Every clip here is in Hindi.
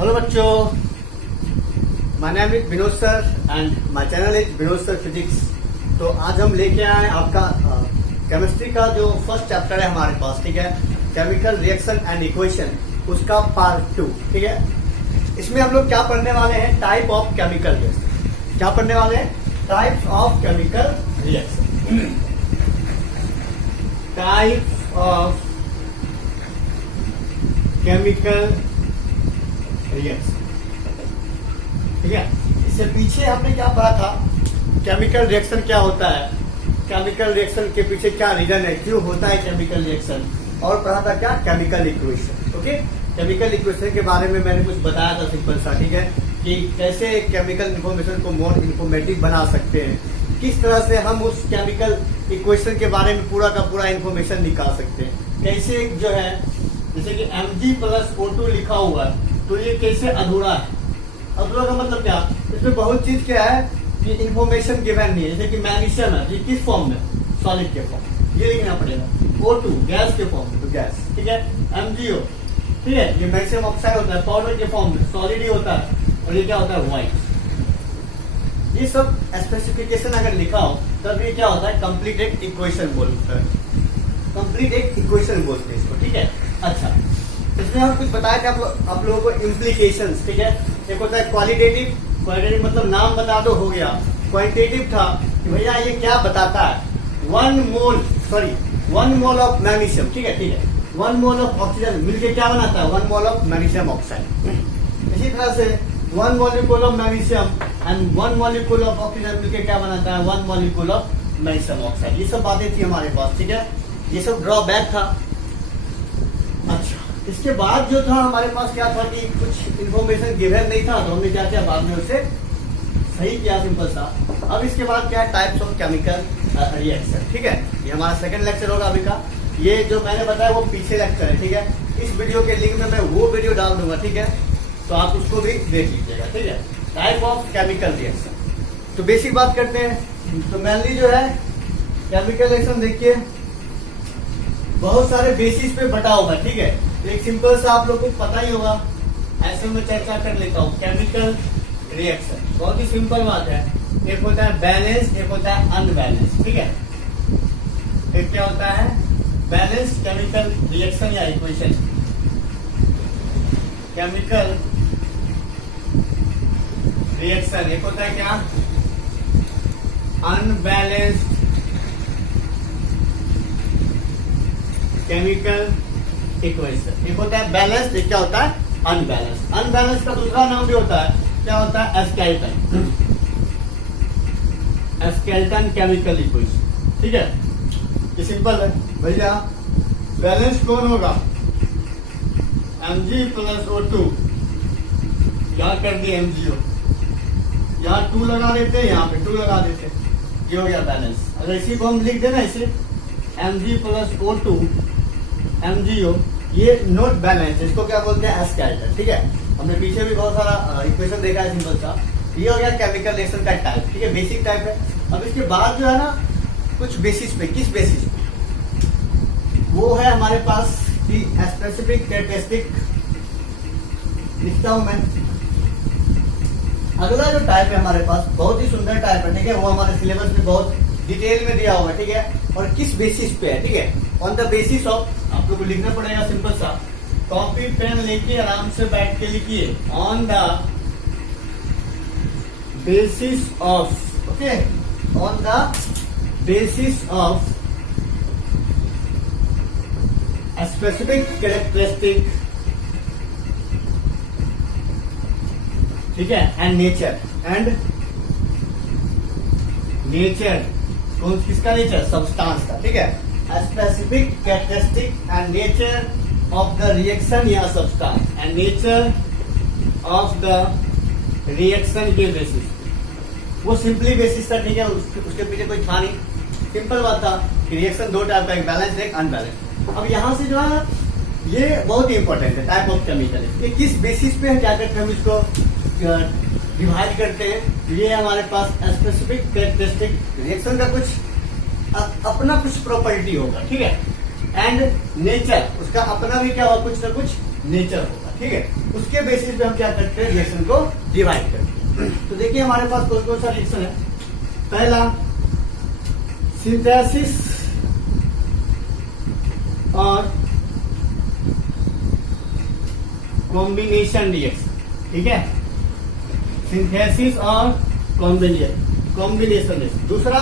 हेलो बच्चों, my name is Vinod sir and my channel is Vinod sir physics. तो आज हम लेके आए आपका केमिस्ट्री का जो फर्स्ट चैप्टर है हमारे पास, ठीक है, केमिकल रिएक्शन एंड इक्वेशन, उसका पार्ट 2, ठीक है। इसमें हम लोग क्या पढ़ने वाले हैं? Type of chemical reaction. क्या पढ़ने वाले हैं? Types of chemical reaction. Types of chemical reaction, ठीक है। इससे पीछे हमने क्या पढ़ा था? केमिकल रिएक्शन क्या होता है, केमिकल रिएक्शन के पीछे क्या रीजन है, क्यों होता है केमिकल रिएक्शन, और पढ़ा था क्या? Chemical equation. Okay, chemical equation के बारे में मैंने कुछ बताया था सिंपल सा, ठीक है, कि कैसे केमिकल इंफॉर्मेशन को मोर इंफॉर्मेटिव बना सकते हैं, किस तरह से हम उस केमिकल इक्वेशन के बारे में पूरा का पूरा इंफॉर्मेशन निकाल सकते हैं, कैसे जो है, जैसे कि Mg+O2 लिखा हुआ है तो ये कैसे अधूरा है। अधूरा का मतलब क्या? इसमें बहुत चीज क्या है कि इंफॉर्मेशन गिवन नहीं है। जैसे कि मैग्नीशियम है, ये किस फॉर्म में? सॉलिड के फॉर्म, ये लिखना पड़ेगा। O2 गैस के फॉर्म में, तो गैस, ठीक है। MgO, ठीक है, ये मैग्नीशियम ऑक्साइड होता है, पाउडर के फॉर्म में, सॉलिड ही होता है, और ये क्या होता है? व्हाइट। ये सब स्पेसिफिकेशन अगर लिखा हो तब ये क्या होता है? कंप्लीट एक इक्वेशन बोलते हैं, कंप्लीट एक इक्वेशन बोलते हैं इसको, ठीक है। अच्छा, इसमें हम कुछ बताए थे आप लोगों को इम्प्लीकेशंस, ठीक है। एक होता है क्वालिटेटिव, क्वालिटेटिव मतलब नाम बता दो, हो गया। क्वांटिटेटिव था कि भैया ये क्या बताता है? 1 मोल ऑफ मैग्नीशियम, ठीक है, ठीक है, 1 मोल ऑफ ऑक्सीजन मिलकर क्या बनाता है? 1 मोल ऑफ मैग्नीशियम ऑक्साइड। इसी तरह से 1 molecule of magnesium and 1 molecule of oxygen मिलकर क्या बनाता है? 1 मॉलिक्यूल ऑफ मैग्नीशियम ऑक्साइड। ये सब बातें थी हमारे पास, ठीक है, ये सब ड्रॉबैक था। अच्छा, इसके बाद जो था हमारे पास क्या था कि कुछ इन्फॉर्मेशन गिवन नहीं था, तो हमने क्या किया? बाद में उसे सही किया, सिंपल सा। अब इसके बाद क्या है? टाइप्स ऑफ केमिकल रिएक्शन, ठीक है। ये हमारा सेकंड लेक्चर होगा अभी का। ये जो मैंने बताया वो पीछे लेक्चर है, ठीक है। इस वीडियो के लिंक में मैं वो वीडियो डाल दूंगा, ठीक है, तो आप उसको भी देख लीजिएगा, ठीक है। टाइप ऑफ केमिकल रिएक्शन, तो बेसिक बात करते हैं। तो मेनली जो है केमिकल रिएक्शन, देखिए बहुत सारे बेसिस पे बटा हुआ है, ठीक है। एक सिंपल सा आप लोग को पता ही होगा, ऐसे में चर्चा कर लेता हूँ। केमिकल रिएक्शन बहुत ही सिंपल बात है। एक होता है बैलेंस, एक होता है अनबैलेंस, ठीक है। एक क्या होता है? बैलेंस केमिकल रिएक्शन या इक्वेशन। केमिकल रिएक्शन एक होता है क्या? Unbalanced chemical equation. एक होता है बैलेंस, एक क्या होता है? अनबैलेंस। अनबैलेंस का दूसरा नाम भी होता है, क्या होता है? स्केलेटन। स्केलेटन केमिकल इक्वेशन, ठीक है। ये सिंपल है भैया। बैलेंस कौन होगा? Mg+O2, यहाँ कर दिए MgO, यहाँ 2 लगा देते, यहाँ पे 2 लगा देते, ये हो गया बैलेंस। अगर इसी को हम लिख देना इसे Mg+O2 MgO, ये नॉट बैलेंस, इसको क्या बोलते हैं? स्केलेटन, ठीक है। हमने पीछे भी बहुत सारा इक्वेशन देखा है, सिंपल सा। ये हो गया केमिकल रिएक्शन का टाइप, ठीक है, बेसिक टाइप है। अब इसके बाद जो है ना, कुछ बेसिस पे, किस बेसिस पे? वो है हमारे पास कि स्पेसिफिक कैरेक्टरिस्टिक, लिखता हूं मैं। अगला जो टाइप है हमारे पास, बहुत ही सुंदर टाइप है, ठीक है, वो हमारे सिलेबस में बहुत डिटेल में दिया हुआ है, ठीक है। और किस बेसिस पे है? ठीक है, ऑन द बेसिस ऑफ, आप लोग को लिखना पड़ेगा सिंपल सा, कॉपी पेन लेके आराम से बैठ के लिखिए। On the basis of, okay, on the basis of specific characteristic, ठीक है, एंड नेचर कौन, किसका नेचर? सब्सटेंस का, ठीक है। Specific characteristic and nature of the reaction या substance, and nature of the reaction के बेसिस, वो सिंपली बेसिस था, ठीक है, उसके पीछे कोई था नहीं, सिंपल बात था कि रिएक्शन दो टाइप का, एक बैलेंस एक अनबैलेंस। अब यहां से जो है ये बहुत ही इंपॉर्टेंट है, टाइप ऑफ केमिकल। ये किस बेसिस पे है, क्या करते हैं हम इसको डिवाइड करते हैं। ये हमारे पास स्पेसिफिक कैरेक्टरिस्टिक, रिएक्शन का कुछ अपना कुछ प्रॉपर्टी होगा, ठीक है, एंड नेचर, उसका अपना भी क्या होगा? कुछ ना कुछ नेचर होगा, ठीक है, उसके बेसिस पे हम क्या करते हैं, रिएक्शन को डिवाइड करते हैं। तो देखिए हमारे पास कौन कौन सा रिएक्शन है। पहला सिंथेसिस और कॉम्बिनेशन रिएक्शन, ठीक है, सिंथेसिस और कॉम्बिनेशन रिएक्शन। दूसरा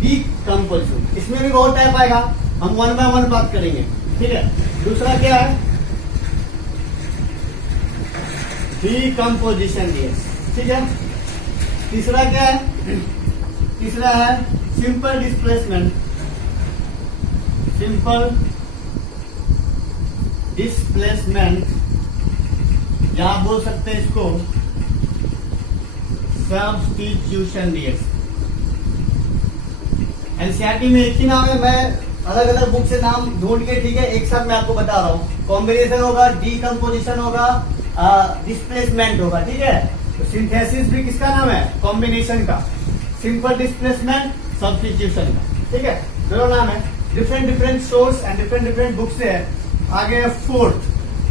डीकंपोजिशन, इसमें भी बहुत टाइप आएगा, हम वन बाय वन बात करेंगे, ठीक है। दूसरा क्या है, डीकंपोजिशन रिएक्शन, ठीक है। तीसरा क्या है, तीसरा है सिंपल डिस्प्लेसमेंट, सिंपल डिस्प्लेसमेंट, या आप बोल सकते हैं इसको सब्स्टिट्यूशन रिएक्शन। एनसीईआरटी में एक ही नाम है, मैं अलग अलग बुक से नाम ढूंढ के, ठीक है, एक साथ मैं आपको बता रहा हूँ। कॉम्बिनेशन होगा, डीकंपोजिशन होगा, डिस्प्लेसमेंट होगा, ठीक है। तो सिंथेसिस भी किसका नाम है, कॉम्बिनेशन का, सिंपल डिस्प्लेसमेंट सब्स्टिट्यूशन का, ठीक है, दोनों नाम है। Different different source and different different book से है। आगे फोर्थ,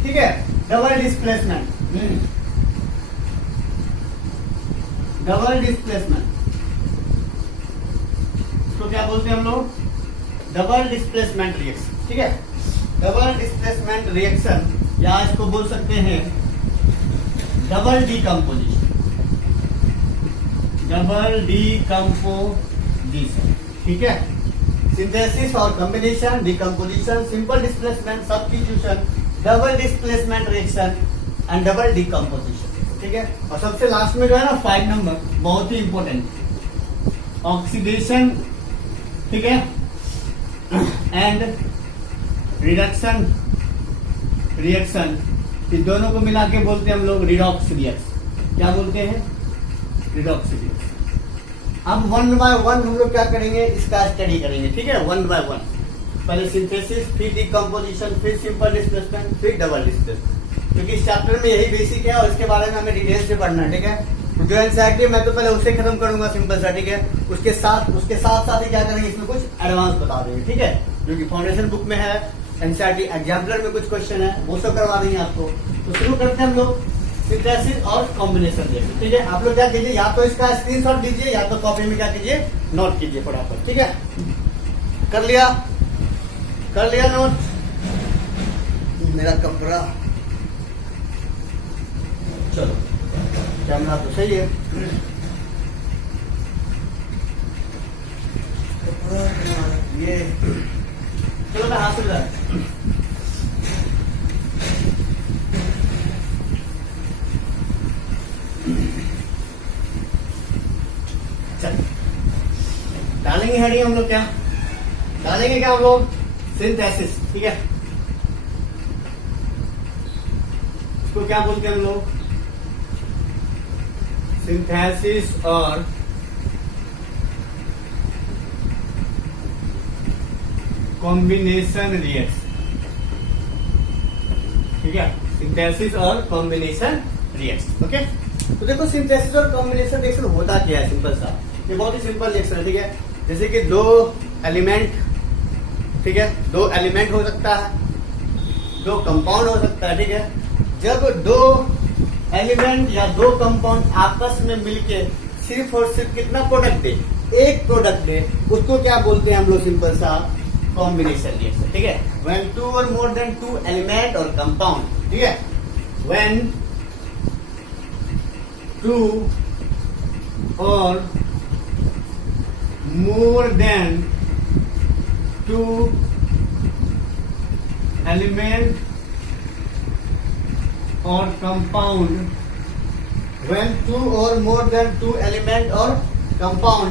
ठीक है, डबल डिस्प्लेसमेंट, डबल डिस्प्लेसमेंट, इसको क्या बोलते हैं हम लोग, डबल डिस्प्लेसमेंट रिएक्शन, ठीक है। डबल डिस्प्लेसमेंट रिएक्शन, या इसको बोल सकते हैं डबल डीकंपोजिशन, डबल डीकंपोजिशन, ठीक है। सिंथेसिस और combination, decomposition, simple displacement, substitution, double displacement reaction and double decomposition, ठीक है। और सबसे लास्ट में जो है ना 5 नंबर, बहुत ही इंपॉर्टेंट, ऑक्सीडेशन, ठीक है, एंड रिडक्शन रिएक्शन, इन दोनों को मिला के बोलते हैं हम लोग रिडॉक्स रिएक्शन। क्या बोलते हैं, रिडॉक्स रिएक्शन। अब वन बाय वन हम लोग क्या करेंगे, इसका स्टडी करेंगे, ठीक है, वन बाय वन। पहले सिंथेसिस, फिर डीकंपोजिशन, फिर सिंपल डिस्प्लेसमेंट, फिर डबल डिस्प्लेसमेंट, क्योंकि इस चैप्टर में यही बेसिक है और इसके बारे में हमें डिटेल से पढ़ना है, ठीक है। तो जो एनसीईआरटी मैं तो पहले उसे खत्म करूंगा, सिंपल सा, ठीक है। उसके साथ ही क्या करेंगे, इसमें कुछ एडवांस बता देंगे, ठीक है, जो कि फाउंडेशन बुक में है, एनसीईआरटी एग्जाम्पलर में कुछ क्वेश्चन है, वो सब करवा देंगे आपको। तो शुरू करते हैं हम लोग सिंथेसिस और कॉम्बिनेशन रिएक्शन, ठीक है। आप लोग क्या कीजिए, या तो इसका स्क्रीनशॉट लीजिए, या तो कॉपी में क्या कीजिए, नोट कीजिए फटाफट, ठीक है। कर लिया नोट, मेरा कपड़ा, चलो कैमरा तो सही है, ये चलो मैं हाथ से डालेंगे हेडिंग हम लोग, क्या डालेंगे, क्या हम लोग, सिंथेसिस, ठीक है। इसको क्या बोलते हैं हम लोग, सिंथेसिस और कॉम्बिनेशन रिएक्शन, ठीक है, सिंथेसिस और कॉम्बिनेशन रिएक्शन, ओके। तो देखो सिंथेसिस और कॉम्बिनेशन रिएक्शन होता क्या है, सिंपल सा, ये बहुत ही सिंपल रिएक्शन है, ठीक है। जैसे कि दो एलिमेंट, ठीक है, दो एलिमेंट हो सकता है, दो कंपाउंड हो सकता है, ठीक है। जब दो एलिमेंट या दो कंपाउंड आपस में मिलके सिर्फ और सिर्फ कितना प्रोडक्ट दे, एक प्रोडक्ट दे, उसको क्या बोलते हैं हम लोग, सिंपल सा, कॉम्बिनेशन रिएक्शन, ठीक है। व्हेन टू और मोर देन टू एलिमेंट और कंपाउंड, ठीक है, व्हेन टू और more than two element or compound, when two or more than two element or compound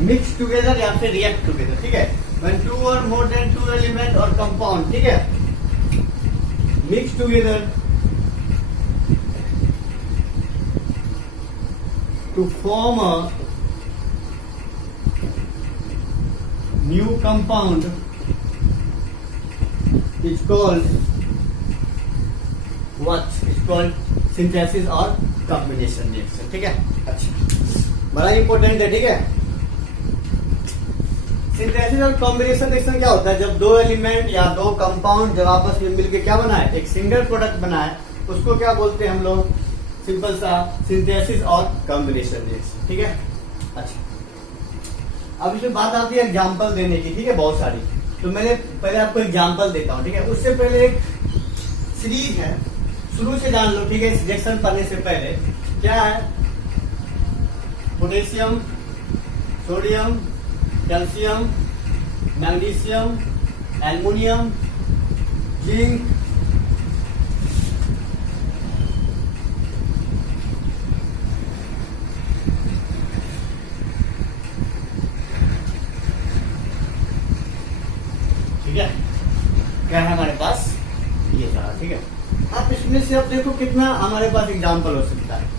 mix together या फिर react together, ठीक है। when two or more than two element or compound, ठीक है, mix together to form a new compound is called what? It's called synthesis or combination reaction, ठीक है। अच्छा, बड़ा इंपॉर्टेंट है, ठीक है। सिंथेसिस और कॉम्बिनेशन रिएक्शन क्या होता है? जब दो एलिमेंट या दो कंपाउंड जब आपस में मिलकर क्या बनाए, एक सिंगल प्रोडक्ट बनाए, उसको क्या बोलते हैं हम लोग? सिंपल सा सिंथेसिस और कॉम्बिनेशन रिएक्शन। ठीक है, अच्छा अब इसमें बात आती है एग्जाम्पल देने की। ठीक है, बहुत सारी, तो मैंने पहले आपको एग्जाम्पल देता हूँ। ठीक है, उससे पहले एक सीरीज है, शुरू से जान लो। ठीक है, इस रिएक्शन पढ़ने से पहले क्या है? Potassium, sodium, calcium, magnesium, aluminium, zinc, ठीक है, क्या है हमारे पास? ये सारा। ठीक है, आप इसमें से अब देखो कितना हमारे पास एग्जाम्पल हो सकता है।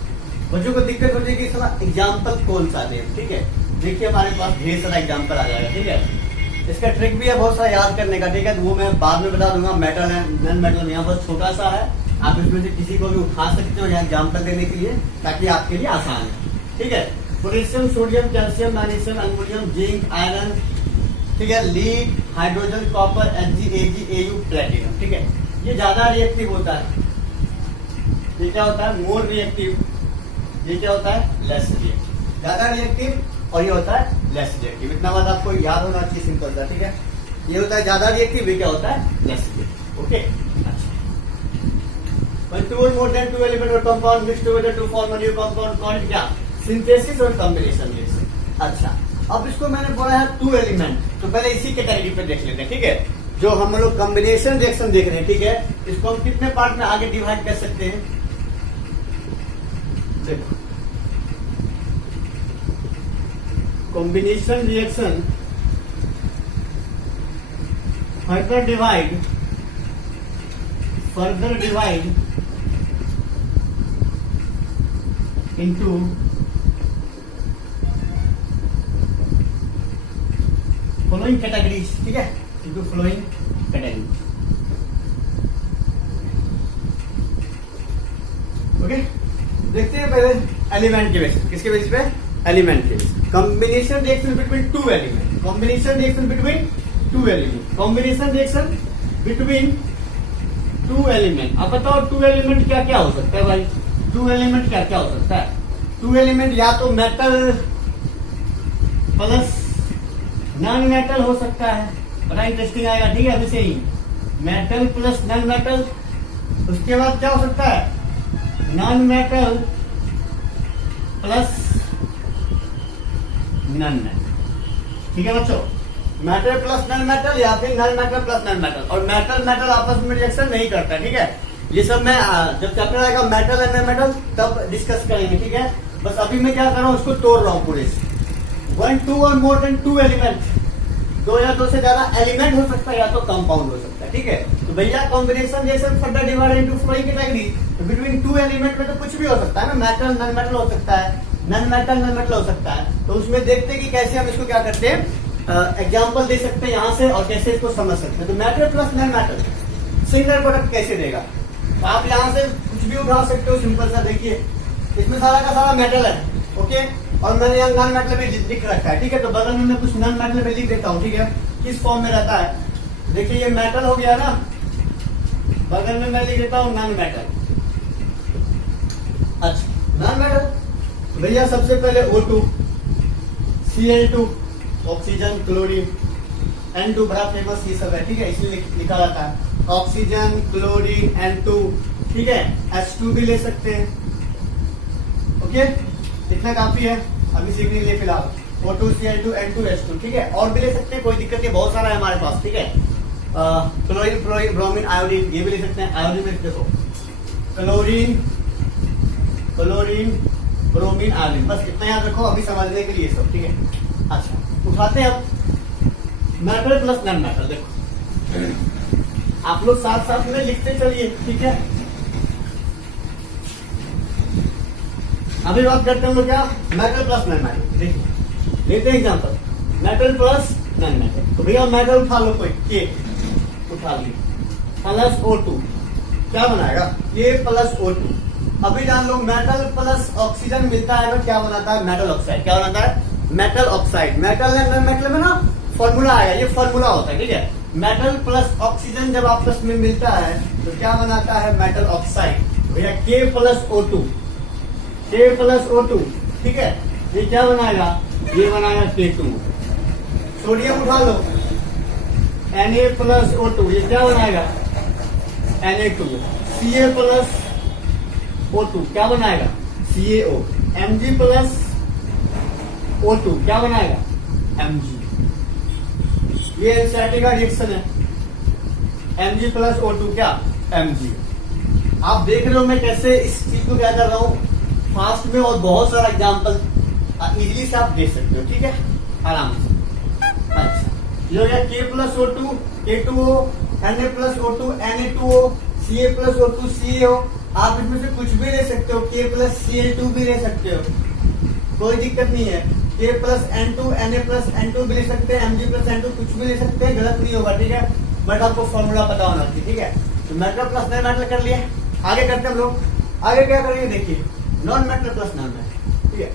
बच्चों को दिक्कत होती है कि सारा एग्जाम्पल कौन सा दे। ठीक है, देखिए हमारे पास ढेर सारा एग्जाम्पल आ जाएगा। ठीक है, इसका ट्रिक भी है बहुत सारा याद करने का। ठीक है, तो वो मैं बाद में बता दूंगा। मेटल है, नॉन मेटल यहाँ पर छोटा सा है, आप इसमें से किसी को भी उठा सकते हो यहाँ एग्जाम्पल देने के लिए, ताकि आपके लिए आसान है। ठीक है, potassium, sodium, calcium, magnesium, aluminium, zinc, iron, ठीक है, lead, hydrogen, copper, Hg, Ag, Au, platinum. ठीक है, ये ज्यादा रिएक्टिव होता है। ये क्या होता है? More reactive. ये क्या होता है? Less reactive. ज्यादा रिएक्टिव और ये होता है लेस रिएक्टिव। इतना बात आपको याद होना चाहिए, सिंपल सा। ठीक है, ये होता है ज्यादा रिएक्टिव, ये क्या होता है? Less reactive. ओके, अच्छा। When two or more than two element or compound mix together to form a new compound called क्या? सिंथेसिस और कॉम्बिनेशन रिएक्शन। अच्छा, अब इसको मैंने बोला है टू एलिमेंट, तो पहले इसी कैटेगरी पे देख लेते हैं। ठीक है, जो हम लोग कॉम्बिनेशन रिएक्शन देख रहे हैं। ठीक है, इसको हम कितने पार्ट में आगे डिवाइड कर सकते हैं? देखो, combination reaction further divide into following categories। ठीक है, into following categories। ओके, देखते हैं पहले एलिमेंट के बेसिस। किसके बेसिस पे? एलिमेंट के basis. Combination reaction between two element. Combination reaction between two element. Combination reaction between two element. अब बताओ टू एलिमेंट क्या क्या हो सकता है भाई? टू एलिमेंट क्या क्या हो सकता है? टू एलिमेंट या तो मेटल प्लस नॉन मेटल हो सकता है। बड़ा इंटरेस्टिंग आएगा। ठीक है, अभी से ही मेटल प्लस नॉन मेटल। उसके बाद क्या हो सकता है? Non metal plus non metal. ठीक है बच्चों, मेटल प्लस नॉन मेटल या फिर non metal plus non metal. और मेटल मेटल आपस में रिएक्शन नहीं करता। ठीक है, ये सब मैं जब चैप्टर आएगा मेटल एंड नॉन मेटल तब डिस्कस करेंगे। ठीक है, बस अभी मैं क्या कर रहा हूँ, उसको तोड़ रहा हूँ पूरे से। 1, 2 और मोर देन 2 एलिमेंट, दो या दो से ज्यादा एलिमेंट हो सकता है या तो कंपाउंड हो सकता है। ठीक है, तो भैया combination reaction further divide into flowing category. तो बिटवीन टू एलिमेंट में तो कुछ भी हो सकता है ना, मेटल नॉन मेटल हो सकता है, नॉन मेटल नॉन मेटल हो सकता है। तो उसमें देखते हैं कि कैसे हम इसको क्या करते हैं, एग्जाम्पल दे सकते हैं यहाँ से और कैसे इसको समझ सकते हैं। तो metal plus non metal single product कैसे देगा? तो आप यहाँ से कुछ भी उठा सकते हो। सिंपल सा देखिए, इसमें सारा का सारा मेटल है। ओके, और मैंने यहाँ नॉन मेटल भी लिख रखा है। ठीक है, तो बगल में मैं कुछ नॉन मेटल भी लिख देता हूँ। ठीक है, किस फॉर्म में रहता है? देखिए ये मेटल हो गया ना, बगल में मैं लिख देता हूँ नॉन मेटल। अच्छा, नॉन मेटल भैया सबसे पहले O2, Cl2, oxygen, chlorine, N2 बड़ा फेमस ये सब है। ठीक है, इसलिए लिखा जाता है ऑक्सीजन, क्लोरीन, N2। ठीक है, H2 भी ले सकते हैं। ओके, इतना काफी है अभी सीखने के लिए फिलहाल। O2, Cl2, N2, H2। ठीक है, और भी ले सकते हैं, कोई दिक्कत नहीं, बहुत सारा है हमारे पास। ठीक है, क्लोरीन, फ्लोरीन, ब्रोमीन, आयोडीन, ये भी ले सकते हैं। आयोडीन में देखो क्लोरीन, ब्रोमीन, आयोडीन, बस इतना याद रखो अभी समझने के लिए सब। ठीक है, अच्छा उठाते हैं अब मेटल प्लस नॉन मेटल। देखो आप लोग साथ साथ में लिखते चलिए। ठीक है, अभी बात करते हैं क्या, मेटल प्लस नॉन मेटल। देखिए लेते हैं example, metal plus non metal. तो भैया मेटल उठा लो, कोई के उठा ली, प्लस O2 क्या बनाएगा? ये प्लस O2। अभी जान लो मेटल प्लस ऑक्सीजन मिलता है तो क्या बनाता है? Metal oxide. क्या बनाता है? Metal oxide. Metal and non metal में ना फॉर्मूला आएगा, ये फॉर्मूला होता है, ठीक है। मेटल प्लस ऑक्सीजन जब आपस में मिलता है तो क्या बनाता है, मेटल ऑक्साइड, भैया K plus O2, K plus O2, ठीक है। ये क्या बनाएगा, ये बनाएगा K2। सोडियम उठा लो, Na प्लस O2, ये क्या बनाएगा, Na2। Ca प्लस O2 क्या बनाएगा, CaO। Mg प्लस O2 क्या बनाएगा, Mg। ये एनसीईआरटी का रिएक्शन है, Mg प्लस O2 क्या, Mg। आप देख रहे हो मैं कैसे इस चीज को क्या कर रहा हूँ फास्ट में, और बहुत सारा एग्जाम्पल इजीली से आप देख सकते हो, ठीक है, आराम से। अच्छा, ये हो गया K plus O2 K2O, Na plus O2 Na2O, Ca plus O2 CaO। आप इसमें से कुछ भी ले सकते हो, K प्लस Cl2 भी ले सकते हो, कोई दिक्कत नहीं है। K plus N2 Na plus N2 भी ले सकते हैं, Mg प्लस N2 कुछ भी ले सकते हैं, गलत नहीं होगा, ठीक है। बट आपको फॉर्मूला पता होना चाहिए, ठीक है। तो मेटल प्लस नॉन मेटल कर लिया, आगे करते हैं हम लोग। आगे क्या करेंगे देखिए, non metal plus non metal, ठीक है।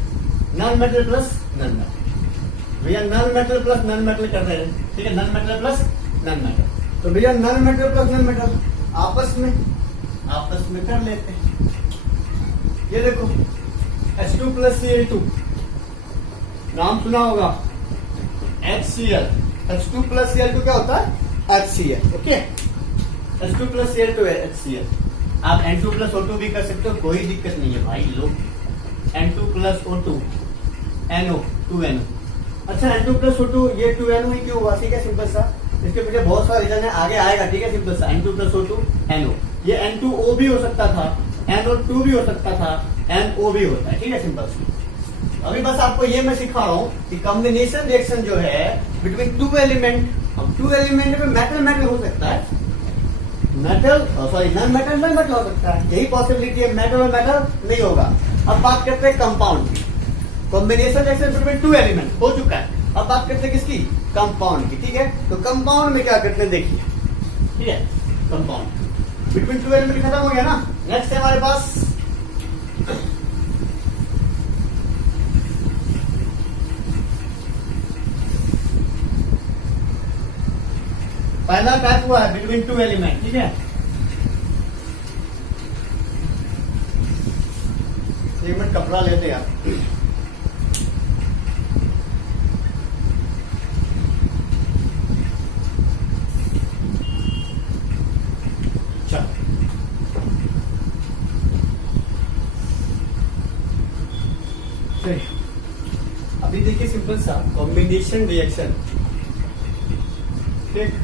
Non metal plus non metal, भैया non metal plus non metal कर रहे हैं, ठीक है। Non metal plus non metal, तो भैया non metal plus non metal आपस में कर लेते हैं। ये देखो H2 प्लस Cl2, नाम सुना होगा, HCl। H2 प्लस Cl2 क्या होता है, HCl, okay. H2 plus Cl2 है HCl। आप N2 प्लस O2 भी कर सकते हो, कोई दिक्कत नहीं है भाई लोग। N2 plus O2 NO 2NO। अच्छा, N2 प्लस O2 ये 2NO ही क्यों हुआ, ठीक है, सिंपल सा। इसके पीछे बहुत सारा रीजन है, आगे आएगा, ठीक है, सिंपल सा। N2 प्लस O2 NO, ये N2O भी हो सकता था, NO2 भी हो सकता था, NO भी होता है, ठीक है, सिंपल सा। अभी बस आपको ये मैं सिखा रहा हूँ कि कॉम्बिनेशन रिएक्शन जो है बिटवीन टू एलिमेंट, अब टू एलिमेंट में मेटल मेटल हो सकता है, metal sorry non metal non metal हो सकता है, यही पॉसिबिलिटी है। मेटल और मेटल नहीं होगा। अब बात करते हैं कंपाउंड की, combination reaction between two element हो चुका है, अब बात करते हैं किसकी, कंपाउंड की, ठीक है। तो कंपाउंड में क्या करते हैं देखिए, ठीक है, कंपाउंड बिटवीन टू एलिमेंट खत्म हो गया ना। नेक्स्ट है हमारे पास पहला टाइप हुआ है बिटवीन टू एलिमेंट, ठीक है। एक मिनट कपड़ा लेते हैं आप। अभी देखिए सिंपल सा कॉम्बिनेशन रिएक्शन, ठीक।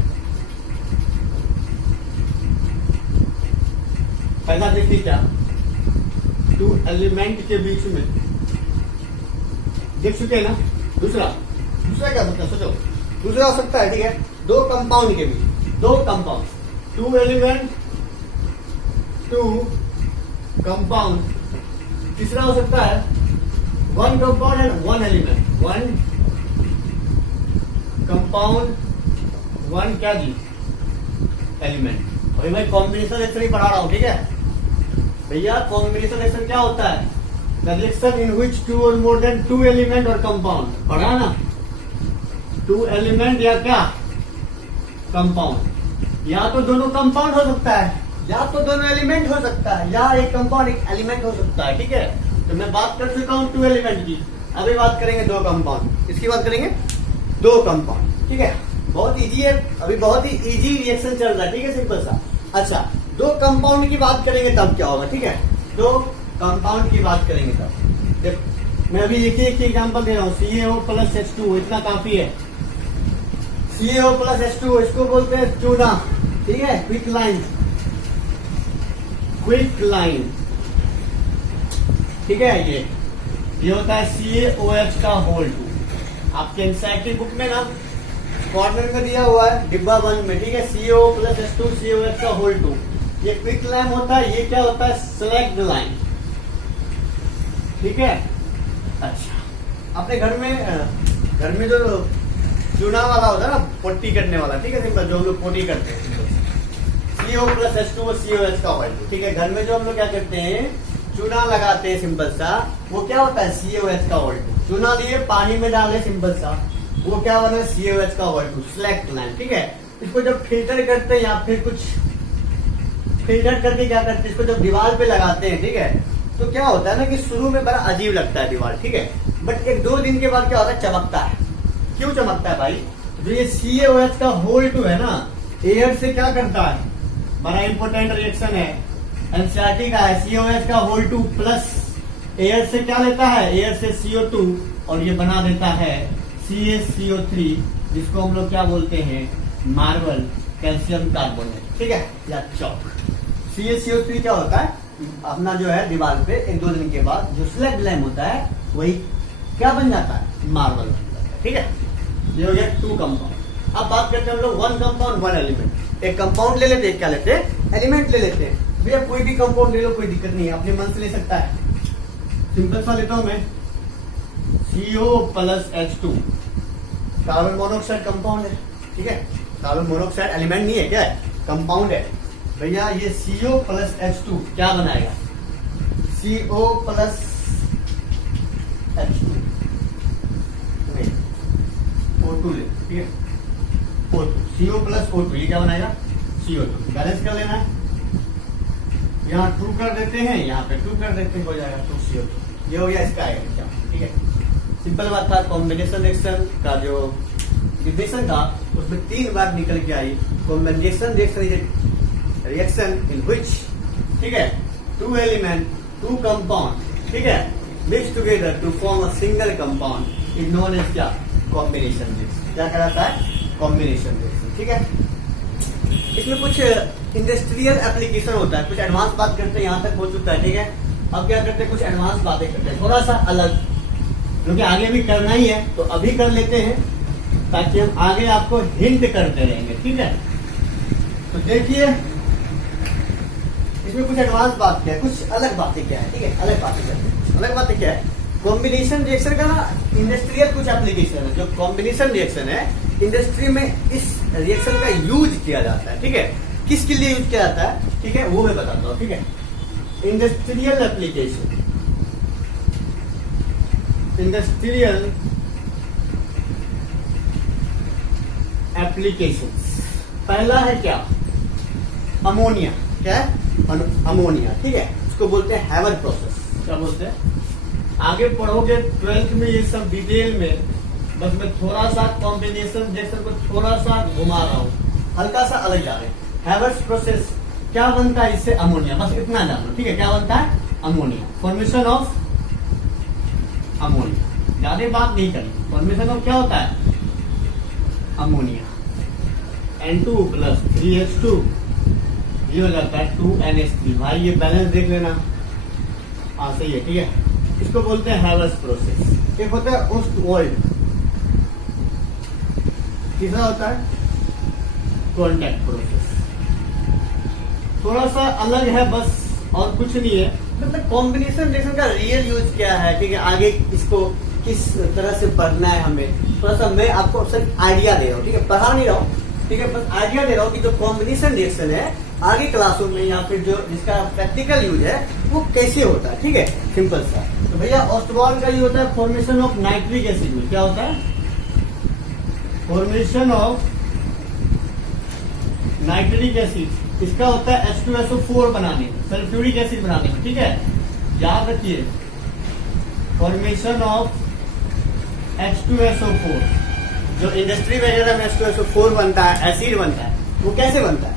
पहला देखिए क्या, टू एलिमेंट के बीच में देख चुके हैं ना। दूसरा क्या सकता है, सोचो, दूसरा हो सकता है, ठीक है, दो कंपाउंड के बीच, दो compound, two element two compound. तीसरा हो सकता है one compound and one element, one compound one क्या जी, एलिमेंट। अभी मैं कॉम्बिनेशन रिएक्शन ही पढ़ा रहा हूं, ठीक है भैया। कॉम्बिनेशन रिएक्शन क्या होता है, the reaction in which two और मोर देन टू एलिमेंट और कंपाउंड, पढ़ा ना, टू एलिमेंट या क्या कंपाउंड, या तो दोनों कंपाउंड हो सकता है, या तो दोनों एलिमेंट हो सकता है, या एक कंपाउंड एक एलिमेंट हो सकता है, ठीक है। तो मैं बात कर चुका हूं टू एलिमेंट की, अभी बात करेंगे दो कंपाउंड, इसकी बात करेंगे दो कंपाउंड, ठीक है। बहुत इजी है, अभी बहुत ही इजी रिएक्शन चल रहा है, ठीक है, सिंपल सा। अच्छा, दो कंपाउंड की बात करेंगे तब क्या होगा, ठीक है, दो कंपाउंड की बात करेंगे तब। देखो मैं अभी एक ही एग्जांपल दे रहा हूँ, CaO प्लस H2O, इतना काफी है। CaO प्लस H2O, इसको बोलते हैं चूना, ठीक है, क्विक लाइन, क्विक लाइन, ठीक है। ये होता है CaOH का होल 2, आपके एनसीईआरटी बुक में ना कॉर्नर में दिया हुआ है, डिब्बा 1 में, ठीक है। CaO प्लस H2 CaOH का होल 2, ये क्विक लाइन होता है। ये क्या होता है, सेलेक्ट लाइन, ठीक है। अच्छा, अपने घर में जो चूना वाला होता है ना, पोटी करने वाला, ठीक है, सिंपल, जो हम लोग पोटी करते हैं, CaO प्लस H2 CaOH का होल 2, ठीक है। घर में जो हम लोग क्या करते हैं, चूना लगाते हैं, सिंपल सा, वो क्या होता है, CaOH का होल 2। चूना लिए पानी में डाले, सिंपल सा, वो क्या बना, CaOH का O2 सिलेक्ट लाइन, ठीक है। इसको जब फिल्टर करते हैं या फिर कुछ फिल्टर करके क्या करते हैं, इसको जब दीवार पे लगाते हैं, ठीक है, तो क्या होता है ना कि शुरू में बड़ा अजीब लगता है दीवार, ठीक है, बट 1-2 दिन के बाद क्या होता है, चमकता है। क्यों चमकता है भाई, जो ये CaOH का O2 है ना, एयर से क्या करता है, बड़ा इंपॉर्टेंट रिएक्शन है, एनसीईआरटी का है। CaOH का O2 प्लस एयर से क्या लेता है, एयर से CO2 और ये बना देता है CaCO3, जिसको हम लोग क्या बोलते हैं, मार्बल कैल्शियम कार्बोनेट, ठीक है, या चौक। CaCO3 क्या होता है, अपना जो है दीवार पे 1-2 दिन के बाद जो स्लैग लैम होता है वही क्या बन जाता है, मार्बल बन जाता है, ठीक है। ये हो गया 2 कंपाउंड। अब बात करते हैं हम लोग 1 कंपाउंड 1 एलिमेंट। एक कंपाउंड ले लेते हैं, क्या लेते हैं, एलिमेंट ले लेते हैं। भैया कोई भी कंपाउंड ले लो, कोई दिक्कत नहीं है, अपने मन से ले सकता है। सिंपल सा लेता हूं मैं, CO plus H2 carbon monoxide compound है, ठीक है, कार्बन मोनोऑक्साइड एलिमेंट नहीं है, क्या है, कंपाउंड है। भैया ये CO प्लस H2 क्या बनाएगा, CO प्लस H2 नहीं, O2 ले, ठीक है, O2 CO प्लस O2 ये क्या बनाएगा, CO2। बैलेंस कर लेना है, यहाँ 2 कर देते हैं, यहाँ पे 2 कर देते हैं, हो जाएगा 2CO2। ये हो गया इसका आएगा, ठीक है, सिंपल बात था। कॉम्बिनेशन रिएक्शन का जो डिफिनेशन था उसमें 3 बार निकल के आई। कॉम्बिनेशन रिएक्शन इन विच, ठीक है, 2 एलिमेंट 2 कंपाउंड, ठीक है, mix together to form a single compound is known as क्या, कॉम्बिनेशन रिएक्शन। क्या कहलाता है, कॉम्बिनेशन रिएक्शन, ठीक है। इसमें कुछ इंडस्ट्रियल एप्लीकेशन होता है, कुछ एडवांस बात करते हैं, यहाँ तक हो चुका है, ठीक है। अब क्या करते हैं, कुछ एडवांस बातें करते हैं, थोड़ा सा अलग, क्योंकि आगे भी करना ही है तो अभी कर लेते हैं ताकि हम आगे आपको हिंट करते रहेंगे, ठीक है। तो देखिए इसमें कुछ एडवांस बात क्या है, कुछ अलग बातें क्या है, ठीक है, अलग बातें क्या है, अलग बातें क्या है। कॉम्बिनेशन रिएक्शन का ना इंडस्ट्रियल कुछ एप्लीकेशन है, जो कॉम्बिनेशन रिएक्शन है इंडस्ट्री में इस रिएक्शन का यूज किया जाता है, ठीक है। किसके लिए यूज किया जाता है, ठीक है, वो मैं बताता हूँ, ठीक है। इंडस्ट्रियल एप्लीकेशन, इंडस्ट्रियल एप्लीकेशंस, पहला है क्या, अमोनिया, क्या है, अमोनिया, ठीक है, इसको बोलते हैं हैवर प्रोसेस। क्या बोलते हैं, आगे पढ़ोगे 12th में ये सब डिटेल में, बस मैं थोड़ा सा कॉम्बिनेशन रिएक्शन को थोड़ा सा घुमा रहा हूँ, हल्का सा अलग जा रहे हैं। हैवर्स प्रोसेस क्या बनता है, इससे अमोनिया, बस इतना जानो, ठीक है, क्या बनता है, अमोनिया, फॉर्मेशन ऑफ अमोनिया, ज्यादा बात नहीं करी। फॉर्मेशन ऑफ क्या होता है, अमोनिया, N2 प्लस 3H2, ये हो जाता है 2NH3। भाई ये बैलेंस देख लेना, हाँ सही है, ठीक है। इसको बोलते हैं हैवर्स प्रोसेस। एक होता है ओस्टवॉल्ड, तीसरा होता है कॉन्टैक्ट प्रोसेस। थोड़ा सा अलग है बस, और कुछ नहीं है। मतलब कॉम्बिनेशन रिएक्शन का रियल यूज क्या है, ठीक है, आगे इसको किस तरह से पढ़ना है हमें, थोड़ा सा मैं आपको सिर्फ आइडिया दे रहा हूँ, ठीक है, पढ़ा नहीं रहा हूँ, ठीक है, बस आइडिया दे रहा हूँ कि जो कॉम्बिनेशन रिएक्शन है आगे क्लासों में या फिर जो जिसका प्रैक्टिकल यूज है वो कैसे होता है, ठीक है, सिंपल सा। तो भैया ऑस्टवॉल्ड का यूज होता है फॉर्मेशन ऑफ नाइट्रिक एसिड में, क्या होता है, फॉर्मेशन ऑफ नाइट्रिक एसिड, इसका होता है H2SO4 बनाने में, सल्फ्यूरिक एसिड बनाने में, ठीक है, याद रखिए, फॉर्मेशन ऑफ H2SO4, जो इंडस्ट्री वगैरह में H2SO4 बनता है, एसिड बनता है, वो कैसे बनता है,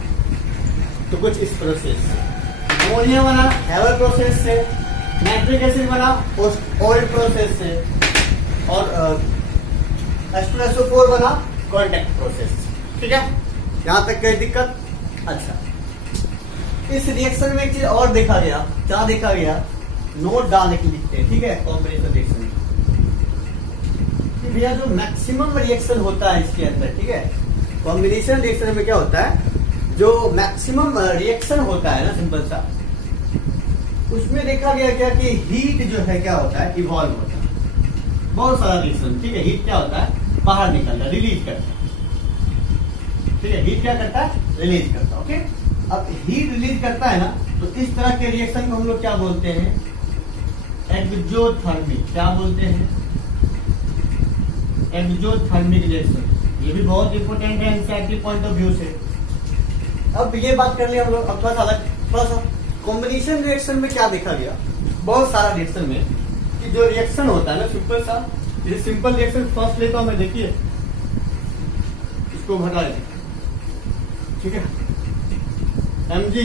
तो कुछ इस प्रोसेस से। अमोनिया बना हैवर प्रोसेस से, नाइट्रिक एसिड बना ओल्ड प्रोसेस से, और H2SO4 बना कॉन्टैक्ट प्रोसेस से, ठीक है, यहां तक कोई दिक्कत। अच्छा, इस रिएक्शन में एक चीज और देखा गया, क्या देखा गया, नोट डालने के लिखते हैं, ठीक है, कॉम्बिनेशन रिएक्शन में भैया जो मैक्सिमम रिएक्शन होता है इसके अंदर, ठीक है, कॉम्बिनेशन रिएक्शन में क्या होता है, जो मैक्सिमम रिएक्शन होता है ना, सिंपल सा, उसमें देखा गया क्या कि हीट जो है क्या होता है, इवॉल्व होता है, बहुत सारा रिएक्शन, ठीक है, हीट क्या होता है, बाहर निकलता है, रिलीज करता है, ठीक है, हीट क्या करता है, रिलीज करता है, ओके। अब हीट रिलीज करता है ना, तो इस तरह के रिएक्शन को हम लोग क्या बोलते हैं, एक्सोथर्मिक, क्या बोलते हैं, एक्सोथर्मिक रिएक्शन। ये भी बहुत इंपॉर्टेंट है एनसीईआरटी पॉइंट ऑफ व्यू से। अब ये बात कर लिया हम लोग, अब थोड़ा सा कॉम्बिनेशन रिएक्शन में क्या देखा गया, बहुत सारा रिएक्शन में कि जो रिएक्शन होता है ना सिंपल सा, ये सिंपल रिएक्शन फर्स्ट लेता हूं मैं, देखिए इसको घटा लेते, ठीक है, Mg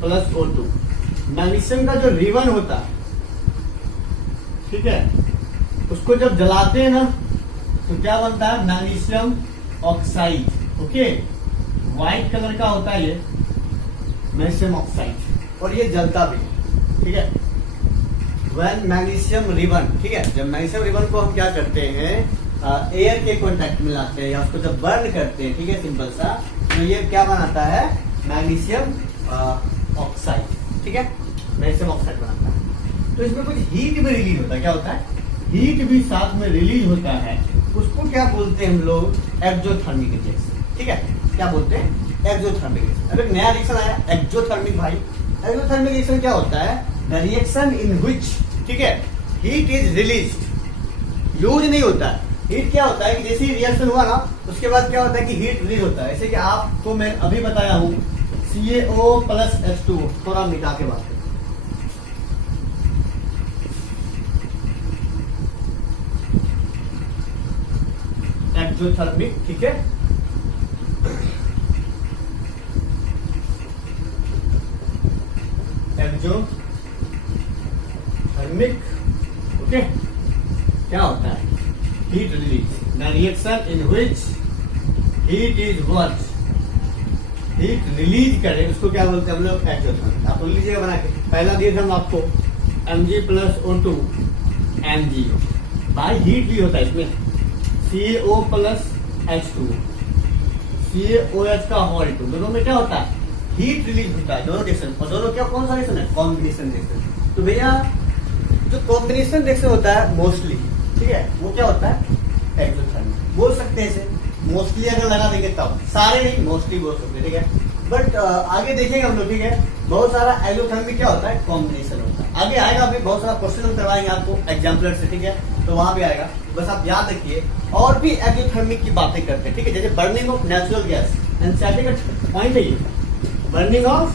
प्लस O2, मैग्नीशियम का जो रिबन होता है, ठीक है, उसको जब जलाते हैं ना तो क्या बनता है, magnesium oxide. Okay, white colour का होता है ये मैग्नीशियम ऑक्साइड, और ये जलता भी, ठीक है। व्हेन मैग्नीशियम रिबन, ठीक है, जब मैग्नीशियम रिबन को हम क्या करते हैं, एयर के कॉन्टेक्ट में लाते हैं या उसको जब बर्न करते हैं, ठीक है, सिंपल सा, तो ये क्या बनाता है, मैग्नीशियम ऑक्साइड, ठीक है, मैग्नीशियम ऑक्साइड बनाता है। तो इसमें कुछ हीट भी रिलीज होता है, क्या होता है, हीट भी साथ में रिलीज होता है, उसको क्या बोलते हैं हम लोग, एक्सोथर्मिक रिएक्शन, ठीक है, क्या बोलते हैं, एक्सोथर्मिक रिएक्शन। अब एक नया रिएक्शन आया एक्सोथर्मिक। भाई एक्सोथर्मिक रिएक्शन क्या होता है, द रिएक्शन इन व्हिच, ठीक है, हीट इज रिलीज, यूज नहीं होता है। हीट क्या होता है कि जैसे ही रिएक्शन हुआ ना उसके बाद क्या होता है कि हीट रिलीज होता है। जैसे कि आपको मैं अभी बताया हूं CaO प्लस H2, थोड़ा मिटा के बात करें, एक्सोथर्मिक, ठीक है, एक्सोथर्मिक, ओके, क्या होता है, heat release, the reaction in which heat is what, heat release करे, उसको क्या बोलते हैं हम लोग, एक्सोथर्मिक। आप बोल लीजिएगा बना के, पहला दिए थे हम आपको Mg प्लस O2 MgO, भाई हीट भी होता है इसमें, CaO प्लस H2, CaOH का होल 2, दोनों में क्या होता है, हीट रिलीज होता है, दोनों रिएक्शन, और दोनों क्या कौन सा रिएक्शन है, कॉम्बिनेशन रिएक्शन। तो भैया जो कॉम्बिनेशन रिएक्शन होता है मोस्टली, ठीक है, वो क्या होता है, एक्सोथर्मिक बोल सकते हैं इसे, मोस्टली अगर लगा देंगे तब, सारे नहीं मोस्टली बोल सकते हैं, ठीक है। बट आगे देखेंगे हम लोग, ठीक है, बहुत सारा एक्सोथर्मिक क्या होता है, कॉम्बिनेशन होता है, आगे आएगा, अभी बहुत सारा क्वेश्चन हम करवाएंगे आपको एग्जाम्पलर से, ठीक है, तो वहां भी आएगा, बस आप याद रखिए। और भी एक्सोथर्मिक की बातें करते हैं, ठीक है, जैसे burning of natural gas, NCERT का पॉइंट है ये, बर्निंग ऑफ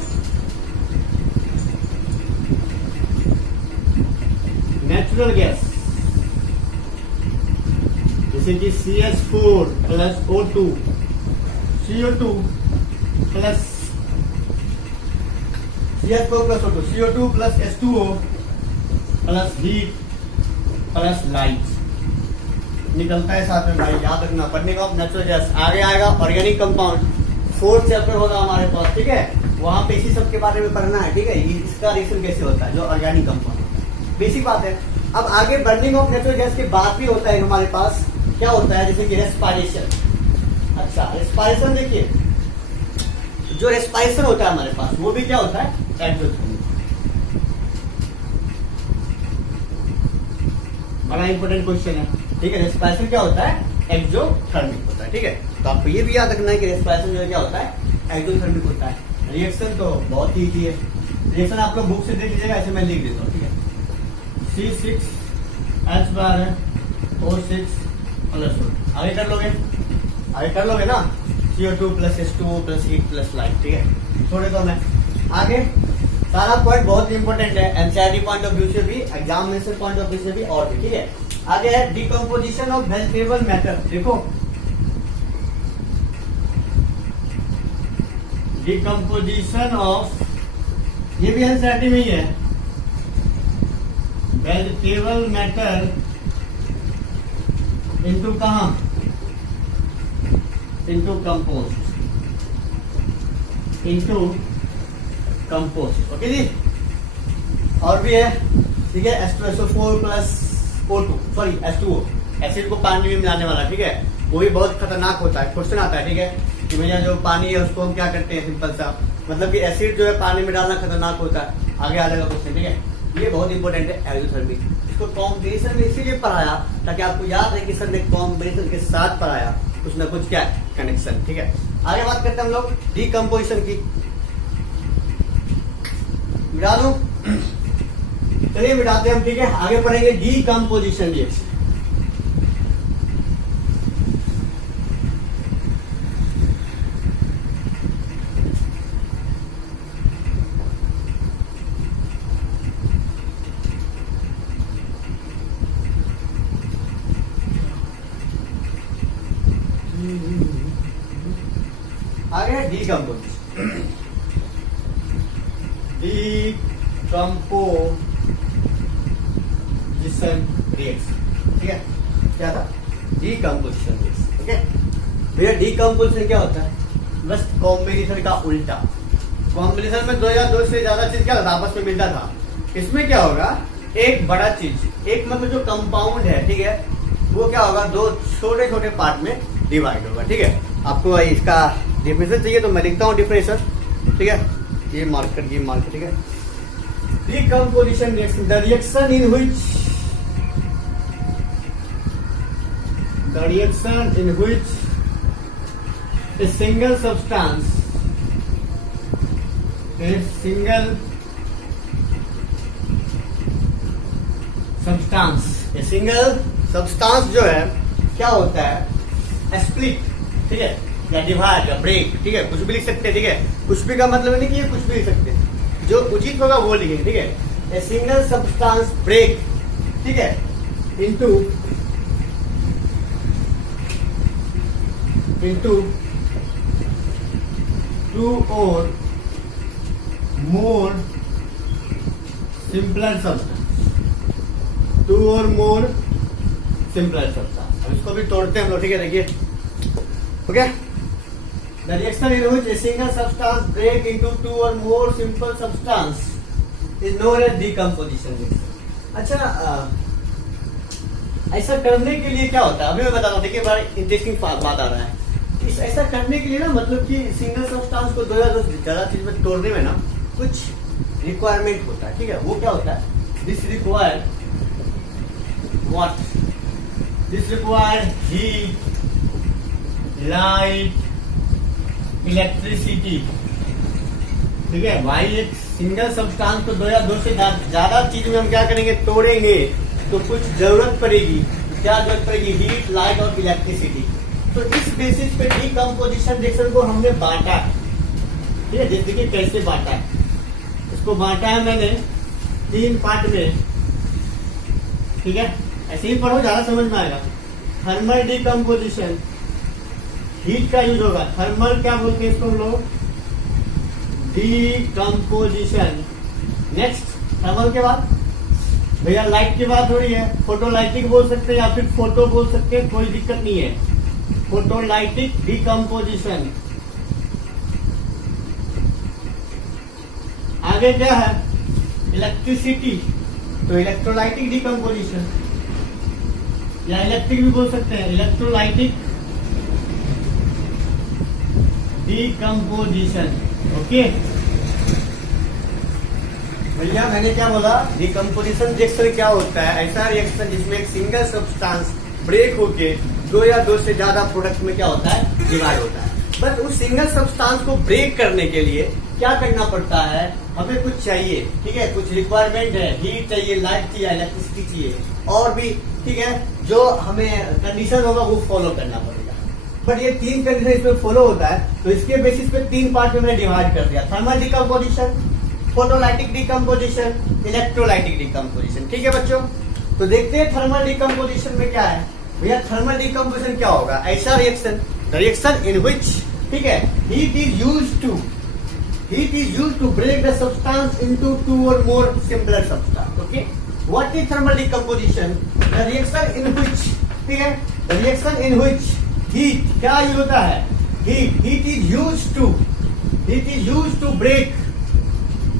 नेचुरल गैस, जैसे कि CH4 plus O2, CO2 plus CH4 plus O2, CO2 plus H2O plus heat plus light निकलता है साथ में। भाई याद रखना, बर्निंग ऑफ नेचुरल गैस। आगे आएगा ऑर्गेनिक कंपाउंड, 4th चैप्टर होगा हमारे पास, ठीक है, वहां पे इसी सब के बारे में पढ़ना है, ठीक है, इसका रिएक्शन कैसे होता है, जो ऑर्गेनिक कंपाउंड होता है, बेसिक बात है। अब आगे बर्निंग ऑफ नेचुरल गैस के बाद भी होता है हमारे पास, क्या होता है, जैसे कि रेस्पायरेशन। अच्छा, रेस्पायरेशन देखिए, जो रेस्पायरेशन होता है हमारे पास वो भी क्या होता है, एक्सोथर्मिक। बड़ा इंपॉर्टेंट क्वेश्चन है, ठीक है, रेस्पायरेशन क्या होता है, एक्सोथर्मिक होता है, ठीक है। तो आपको ये भी याद रखना है कि रेस्पायरेशन जो क्या होता है, एक्सोथर्मिक होता है। रिएक्शन तो बहुत ही इजी है, रिएक्शन आप लोग बुक से देख लीजिएगा, ऐसे मैं लिख देता हूँ, ठीक है, C6H12O6 प्लस O, आगे कर लोगे, आगे कर लोगे ना, CO2 plus H2O plus heat plus light, ठीक है, छोड़े तो मैं आगे। सारा पॉइंट बहुत इंपॉर्टेंट है, एनसीईआरटी पॉइंट ऑफ व्यू से भी, एग्जामिनेशन पॉइंट ऑफ व्यू से भी, और भी, ठीक है। आगे है डिकम्पोजिशन ऑफ वेजिटेबल मैटर। देखो, डिकम्पोजिशन ऑफ, ये भी एनसीईआरटी में ही है, वेजिटेबल मैटर इनटू कहां, into compost, into compost, okay जी। और भी है, ठीक है, H2SO4 plus O2, sorry H2O, acid को पानी में मिलाने वाला, ठीक है, वो भी बहुत खतरनाक होता है, क्वेश्चन आता है, ठीक है, कि भैया जो पानी है उसको हम क्या करते हैं, सिंपल सा, मतलब कि एसिड जो है पानी में डालना खतरनाक होता है, आगे आ जाएगा क्वेश्चन, ठीक है। ये बहुत इंपॉर्टेंट है एक्सोथर्मिक, इसको कॉम्बिनेशन में इसीलिए पढ़ाया ताकि आपको याद है कि सर ने कॉम्बिनेशन के साथ पढ़ाया, कुछ ना कुछ क्या कनेक्शन, ठीक है। आगे बात करते हैं हम लोग डिकम्पोजिशन की, मिटा दूं, चलिए मिटाते हैं हम, ठीक है। आगे पढ़ेंगे डिकम्पोजिशन रिएक्शन, गया डीकम्पोजिशन। डीकम्पोजिशन रिएक्शन, ठीक है, क्या था? Decomposition reaction. ओके भैया, डीकम्पोजिशन क्या होता है? बस कॉम्बिनेशन का उल्टा। कॉम्बिनेशन में दो या दो से ज्यादा चीज क्या आपस में मिलता था। इसमें क्या होगा, एक बड़ा चीज, एक मतलब जो कंपाउंड है, ठीक है, वो क्या होगा, दो छोटे छोटे पार्ट में डिवाइड होगा। ठीक है, आपको इसका डिफिनेशन चाहिए तो मैं लिखता हूँ डिफिनेशन, ठीक है, ये मार्कर, ठीक है। Decomposition reaction, the reaction in which a single substance जो है क्या होता है, स्प्लिट, ठीक है, या डिवाइड या ब्रेक, ठीक है, कुछ भी लिख सकते हैं। ठीक है, कुछ भी का मतलब नहीं कि ये कुछ भी लिख सकते हैं, जो उचित होगा वो लिखेंगे। ठीक है, ए सिंगल सब्सटेंस ब्रेक, ठीक है, इनटू टू और मोर सिंपलर सब्सटेंस, अब इसको भी तोड़ते हैं हम लोग। ठीक है, देखिए, okay, the reaction in which a single substance break into two और more simple substance is known as decomposition reaction. अच्छा, ऐसा करने के लिए क्या होता है, अभी मैं बताता हूँ। देखिए, बड़ा इंटरेस्टिंग बात आ रहा है। ऐसा करने के लिए ना, मतलब कि सिंगल सब्सटेंस को दो या दो ज्यादा चीज में तोड़ने में ना कुछ रिक्वायरमेंट होता है। ठीक है, वो क्या होता है, this require heat, light, electricity. ठीक है भाई, एक सिंगल सब्सटेंस को दो या दो से ज्यादा चीज में हम क्या करेंगे, तोड़ेंगे, तो कुछ जरूरत पड़ेगी। क्या जरूरत पड़ेगी? हीट, लाइट और इलेक्ट्रिसिटी। तो इस बेसिस पे डीकम्पोजिशन रिएक्शन को हमने बांटा है। ठीक है, जैसे कि कैसे बांटा है, इसको बांटा है मैंने 3 पार्ट में। ठीक है, ऐसे ही पढ़ो, ज्यादा समझ में आएगा। थर्मल डीकम्पोजिशन, हीट का यूज होगा। थर्मल क्या बोलते हैं इसको हम लोग? डीकम्पोजिशन। नेक्स्ट, थर्मल के बाद भैया लाइट की बात हो रही है, फोटोलाइटिक बोल सकते हैं या फिर फोटो बोल सकते हैं, कोई दिक्कत नहीं है। Photolytic decomposition. आगे क्या है? इलेक्ट्रिसिटी, तो इलेक्ट्रोलाइटिक डीकम्पोजिशन, या इलेक्ट्रिक भी बोल सकते हैं, इलेक्ट्रोलाइटिक डीकम्पोजिशन। ओके भैया, मैंने क्या बोला? डीकम्पोजिशन रिएक्शन क्या होता है? ऐसा रिएक्शन जिसमें एक सिंगल सब्सटेंस ब्रेक होके दो या दो से ज्यादा प्रोडक्ट में क्या होता है, डिवाइड होता है। बट उस सिंगल सब्सटेंस को ब्रेक करने के लिए क्या करना पड़ता है? हमें कुछ चाहिए, ठीक है, कुछ रिक्वायरमेंट है, हीट चाहिए, लाइट चाहिए, इलेक्ट्रिसिटी चाहिए, और भी, ठीक है, जो हमें कंडीशन होगा वो फॉलो करना पड़ेगा। बट ये 3 कंडीशन इसमें फॉलो होता है, तो इसके बेसिस पे 3 पार्ट में मैंने डिवाइड कर दिया। Thermal decomposition, photolytic decomposition, electrolytic decomposition. ठीक है बच्चों, तो देखते हैं थर्मल डीकम्पोजिशन में क्या है। भैया, थर्मल डीकम्पोजिशन क्या होगा? ऐसा रिएक्शन, रिएक्शन इन व्हिच, ठीक है, heat is used to break the substance into 2 or more simpler substance. Okay, what is thermal decomposition? The reaction in which, ठीक है, the reaction in which heat क्या यूज होता है? Heat is used to break,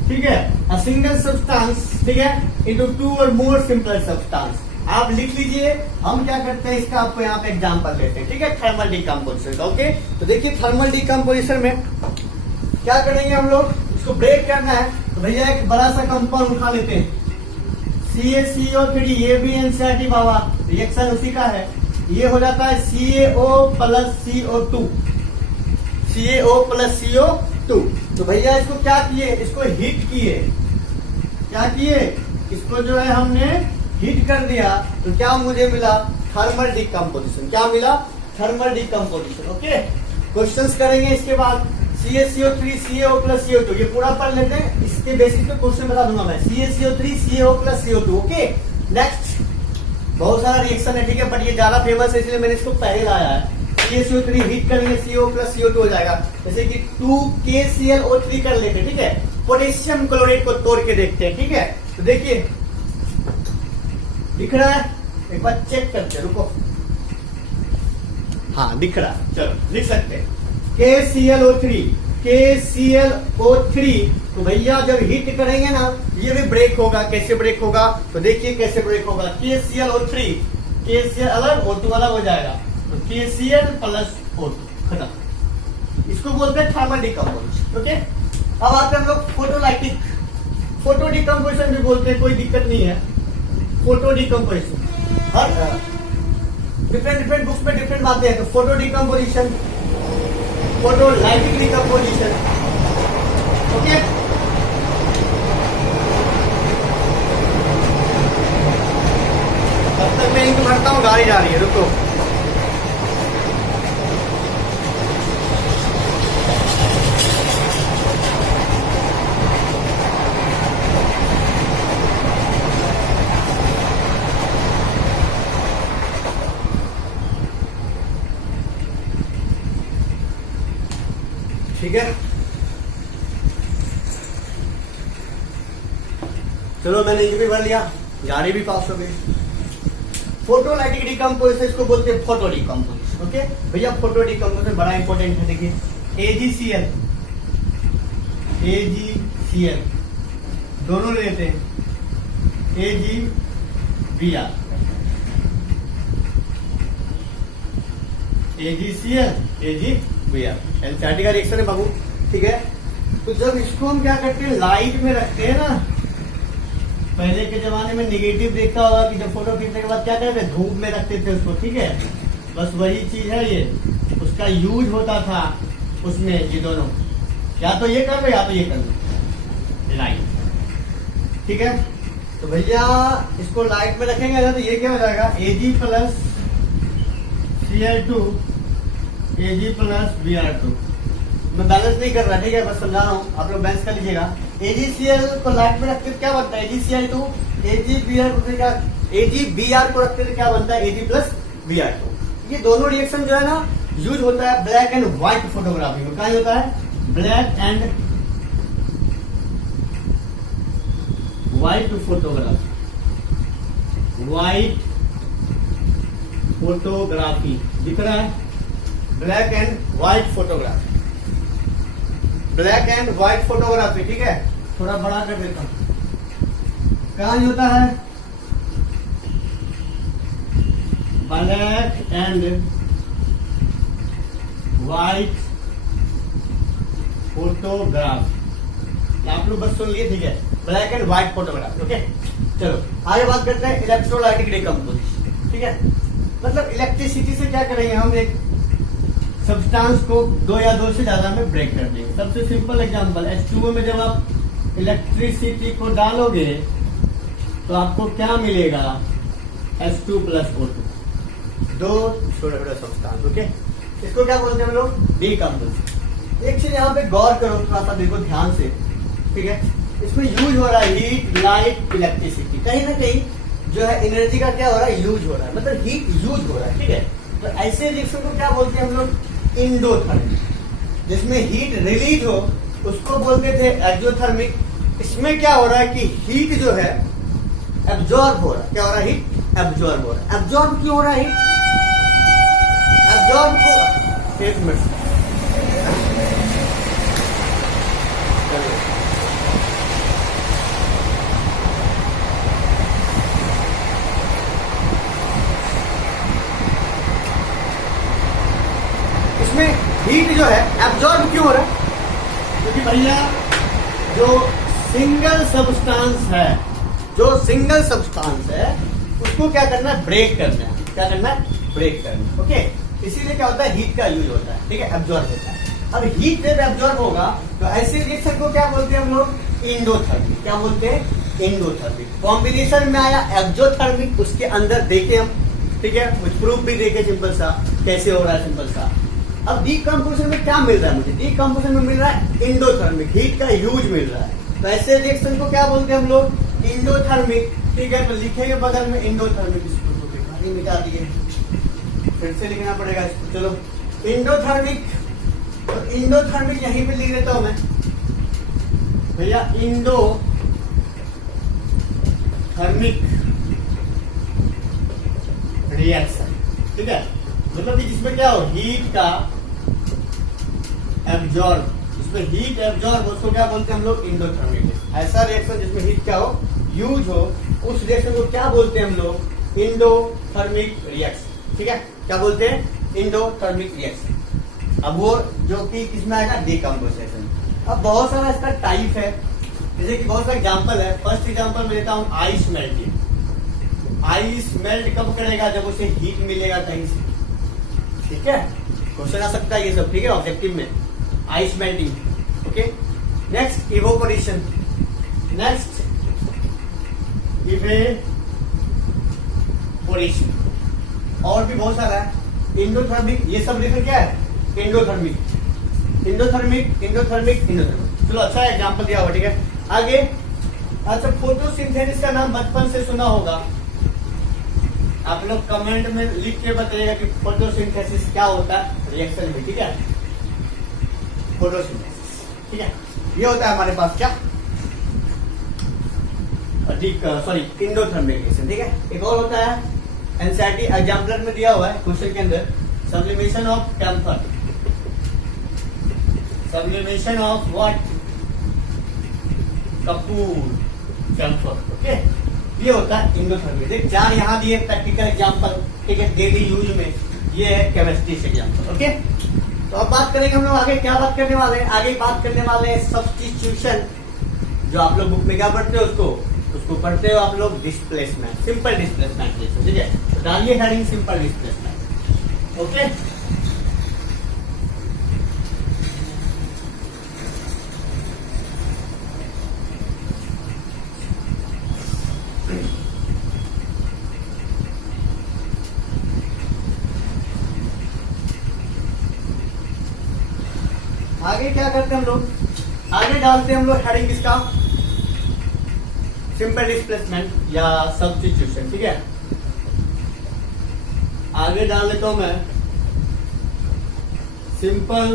ठीक है, अ सिंगल सब्सटेंस, ठीक है, into 2 or more simpler substance। आप लिख लीजिए, हम क्या करते हैं इसका आपको यहाँ पे एग्जांपल देते हैं। ठीक है, थर्मल डीकम्पोजिशन का। ओके, तो देखिए थर्मल डीकम्पोजिशन में क्या करेंगे हम लोग, इसको ब्रेक करना है। तो भैया एक बड़ा सा कंपाउंड उठा लेते हैं, CaCO3, ये भी एनसीईआरटी बाबा, रिएक्शन उसी का है। ये हो जाता है CaO plus CO2, CaO plus CO2। तो भैया इसको क्या किए, इसको हिट किए, क्या किए, इसको जो है हमने हिट कर दिया, तो क्या मुझे मिला? Thermal decomposition. क्या मिला? Thermal decomposition. ओके, क्वेश्चंस करेंगे इसके बाद। CaCO3, CaO प्लस CO2, ये पूरा पढ़ लेते हैं, इसके बेसिस पे क्वेश्चन बता दूंगा मैं। CaCO3, CaO plus CO2। Okay, next, बहुत सारा रिएक्शन है, ठीक है, बट ये ज्यादा फेमस है इसलिए मैंने इसको पहले लाया है। KCO3 हीट करेंगे CO प्लस CO2 हो जाएगा। जैसे कि 2KClO3 कर लेते, ठीक है। पोटेशियम क्लोराइड को तोड़ के देखते हैं, ठीक है। तो देखिए दिख रहा है, एक बार चेक करते हैं, रुको। हाँ दिख रहा है, चलो लिख सकते हैं KClO3 तो भैया जब हीट करेंगे ना ये भी ब्रेक होगा। कैसे ब्रेक होगा तो देखिए कैसे ब्रेक होगा। KClO3 KCl अलग O2 अलग हो जाएगा, तो KCl प्लस O2 खत्म। इसको बोलते हैं थर्मल डिकम्पोजिशन, ओके। अब आते हैं हम लोग फोटोलाइटिक, फोटो डिकम्पोजिशन भी बोलते हैं, कोई दिक्कत नहीं है। फोटो डिकम्पोजिशन हर डिफरेंट बुक्स में डिफरेंट बातें हैं। तो photo decomposition, photolytic decomposition, okay. तब तक मैं इनको भरता हूँ, गाड़ी जा रही है, रुको। ठीक है, चलो मैंने ये भी भर लिया, गाड़ी भी पास हो गई। फोटोलाइटिक डिकम्पोजिशन इसको बोलते हैं फोटो डिकम्पोजिशन, ओके भैया। फोटो डिकम्पोजिशन बड़ा इंपॉर्टेंट है। देखिए AgCl दोनों लेते हैं, AgBr, AgCl एनसीईआरटी का रिएक्शन है बाबू, ठीक है। तो जब इसको हम क्या करते हैं, लाइट में रखते हैं ना, पहले के जमाने में नेगेटिव देखता होगा कि जब फोटो खींचने के बाद क्या करते थे, धूप में रखते थे उसको, ठीक है। बस वही चीज है ये, उसका यूज होता था उसमें। ये दोनों या तो ये कर लो या तो ये कर लो, लाइट, ठीक है। तो भैया इसको लाइट में रखेंगे ना तो ये क्या हो जाएगा, Ag plus Cl2 Ag plus Br2। मैं बैलेंस नहीं कर रहा, ठीक है, बस समझा रहा हूँ, आप लोग बैलेंस कर लीजिएगा। AgCl को लाइट में रखते क्या बनता है, AgCl2 Agbr को रखते थे क्या बनता है, Ag प्लस Br2। ये दोनों रिएक्शन जो है ना यूज होता है ब्लैक एंड व्हाइट फोटोग्राफी में। कहाँ होता है, black and white photography, white photography दिख रहा है, black and white photography, black and white photography, ठीक है। थोड़ा बड़ा कर देता हूं, कहां होता है, ब्लैक एंड व्हाइट फोटोग्राफी। आप लोग बस सुन लिए, ठीक है, black and white photography, okay. चलो आगे बात करते हैं इलेक्ट्रोलाइटिक डिकम्पोजिशन, ठीक है। मतलब इलेक्ट्रिसिटी से क्या करेंगे हम, एक सब्सटेंस को दो या दो से ज्यादा में ब्रेक कर देंगे। सबसे सिंपल एग्जांपल, H2O में जब आप इलेक्ट्रिसिटी को डालोगे तो आपको क्या मिलेगा, H2 प्लस O2, दो छोटे छोटे सब्सटेंस, ओके। इसको क्या बोलते हैं हम लोग, डिकम्पोजिशन। एक चीज यहाँ पे गौर करो, थोड़ा सा देखो ध्यान से, ठीक है। इसमें यूज हो रहा है हीट, लाइट, इलेक्ट्रिसिटी, कहीं ना कहीं जो है एनर्जी का क्या हो रहा है, यूज हो रहा है, मतलब हीट यूज हो रहा है, ठीक है। तो ऐसे रिएक्शन को क्या बोलते हैं हम लोग, इंडोथर्मिक। जिसमें हीट रिलीज हो उसको बोलते थे एक्सोथर्मिक। इसमें क्या हो रहा है कि हीट जो है एब्जॉर्ब हो रहा है, क्या हो रहा है, हीट एब्जॉर्ब हो रहा है। एब्जॉर्ब क्यों हो रहा है, एब्जॉर्ब को एक मिनट, इसमें हीट जो है एब्जॉर्ब क्यों हो रहा है, क्योंकि भैया जो सिंगल सब्सटेंस है, जो सिंगल सब्सटेंस है उसको क्या करना है, ब्रेक करना है। क्या करना है, ब्रेक करना है, ओके। इसीलिए क्या होता है, हीट का यूज होता है, ठीक है, एब्जॉर्ब होता है। अब हीट जब एब्जॉर्ब होगा तो ऐसे रिएक्शन को क्या बोलते हैं हम लोग, इंडोथर्मिक। क्या बोलते हैं, इंडोथर्मिक। कॉम्बिनेशन में आया एक्सोथर्मिक, उसके अंदर देखे हम, ठीक है, कुछ प्रूफ भी देखे सिंपल सा कैसे हो रहा है, सिंपल सा। अब डीकम्पोजिशन में क्या मिल रहा है मुझे, डीकम्पोजिशन में मिल रहा है इंडोथर्मिक, हीट का यूज मिल रहा है। तो ऐसे रिएक्शन को क्या बोलते हैं हम लोग, इंडोथर्मिक, ठीक है। तो लिखेंगे बगल में इंडोथर्मिक, इसको तो मिटा दिए, फिर से लिखना पड़ेगा इसको। चलो इंडोथर्मिक, तो इंडोथर्मिक यहीं पे लिख देता हूं मैं भैया, इंडोथर्मिक रिएक्शन, ठीक है। मतलब कि जिसमें क्या हो, हीट का एब्जॉर्ब, जिसमें हीट एब्जॉर्ब, उसको क्या बोलते हैं हम लोग, इंडोथर्मिक। ऐसा रिएक्शन जिसमें हीट क्या हो, यूज हो, उस रिएक्शन को क्या बोलते हैं हम लोग, इंडोथर्मिक रिएक्शन, ठीक है। क्या बोलते हैं, इंडोथर्मिक रिएक्शन। अब वो जो कि किसमें आएगा, डिकम्पोजिशन। अब बहुत सारा इसका टाइप है, जैसे कि बहुत सारा एग्जांपल है। फर्स्ट एग्जांपल मैं देता हूं, आइस मेल्टिंग। आइस मेल्ट कब करेगा, जब उसे हीट मिलेगा कहीं से, ठीक है। क्वेश्चन आ सकता है ये सब, ठीक है, ऑब्जेक्टिव में। Ice melting, okay. Next evaporation, next evaporation, और भी बहुत सारा है। इंडोथर्मिक, ये सब लिखना क्या है, इंडोथर्मिक, इंडोथर्मिक, इंडोथर्मिक, इंडोथर्मिक। चलो अच्छा एग्जांपल दिया हुआ, ठीक है। आगे, अच्छा फोटोसिंथेसिस का नाम बचपन से सुना होगा, आप लोग कमेंट में लिख के बताइएगा कि फोटोसिंथेसिस क्या होता है रिएक्शन में, ठीक है। फोटोसिंथेसिस, ठीक है, ये होता है हमारे पास क्या, सॉरी इंडोथर्मिक रिएक्शन, ठीक है। एक और होता है एनसीईआरटी एग्जाम्पलर में दिया हुआ है क्वेश्चन के अंदर, sublimation of camphor, sublimation of what, कपूर कैम्फर, ओके। ये होता है इंडोथर्मिक। देख 4 यहाँ दिए प्रैक्टिकल एग्जांपल, ठीक है, डेली यूज में। ये है केमिस्ट्री से एग्जांपल, ओके। तो अब बात करेंगे हम लोग आगे, क्या बात करने वाले हैं, आगे बात करने वाले हैं सब्स्टिट्यूशन। जो आप लोग बुक में क्या पढ़ते हो, उसको पढ़ते हो आप लोग डिस्प्लेसमेंट, सिंपल डिस्प्लेसमेंट, ठीक है। तो डालिए हेडिंग सिंपल डिस्प्लेसमेंट, ओके। आगे क्या करते हैं हम लोग, आगे डालते हैं हम लोग हेडिंग किसका, सिंपल डिस्प्लेसमेंट या सब्स्टिट्यूशन, ठीक है। आगे डाल लेता हूं मैं सिंपल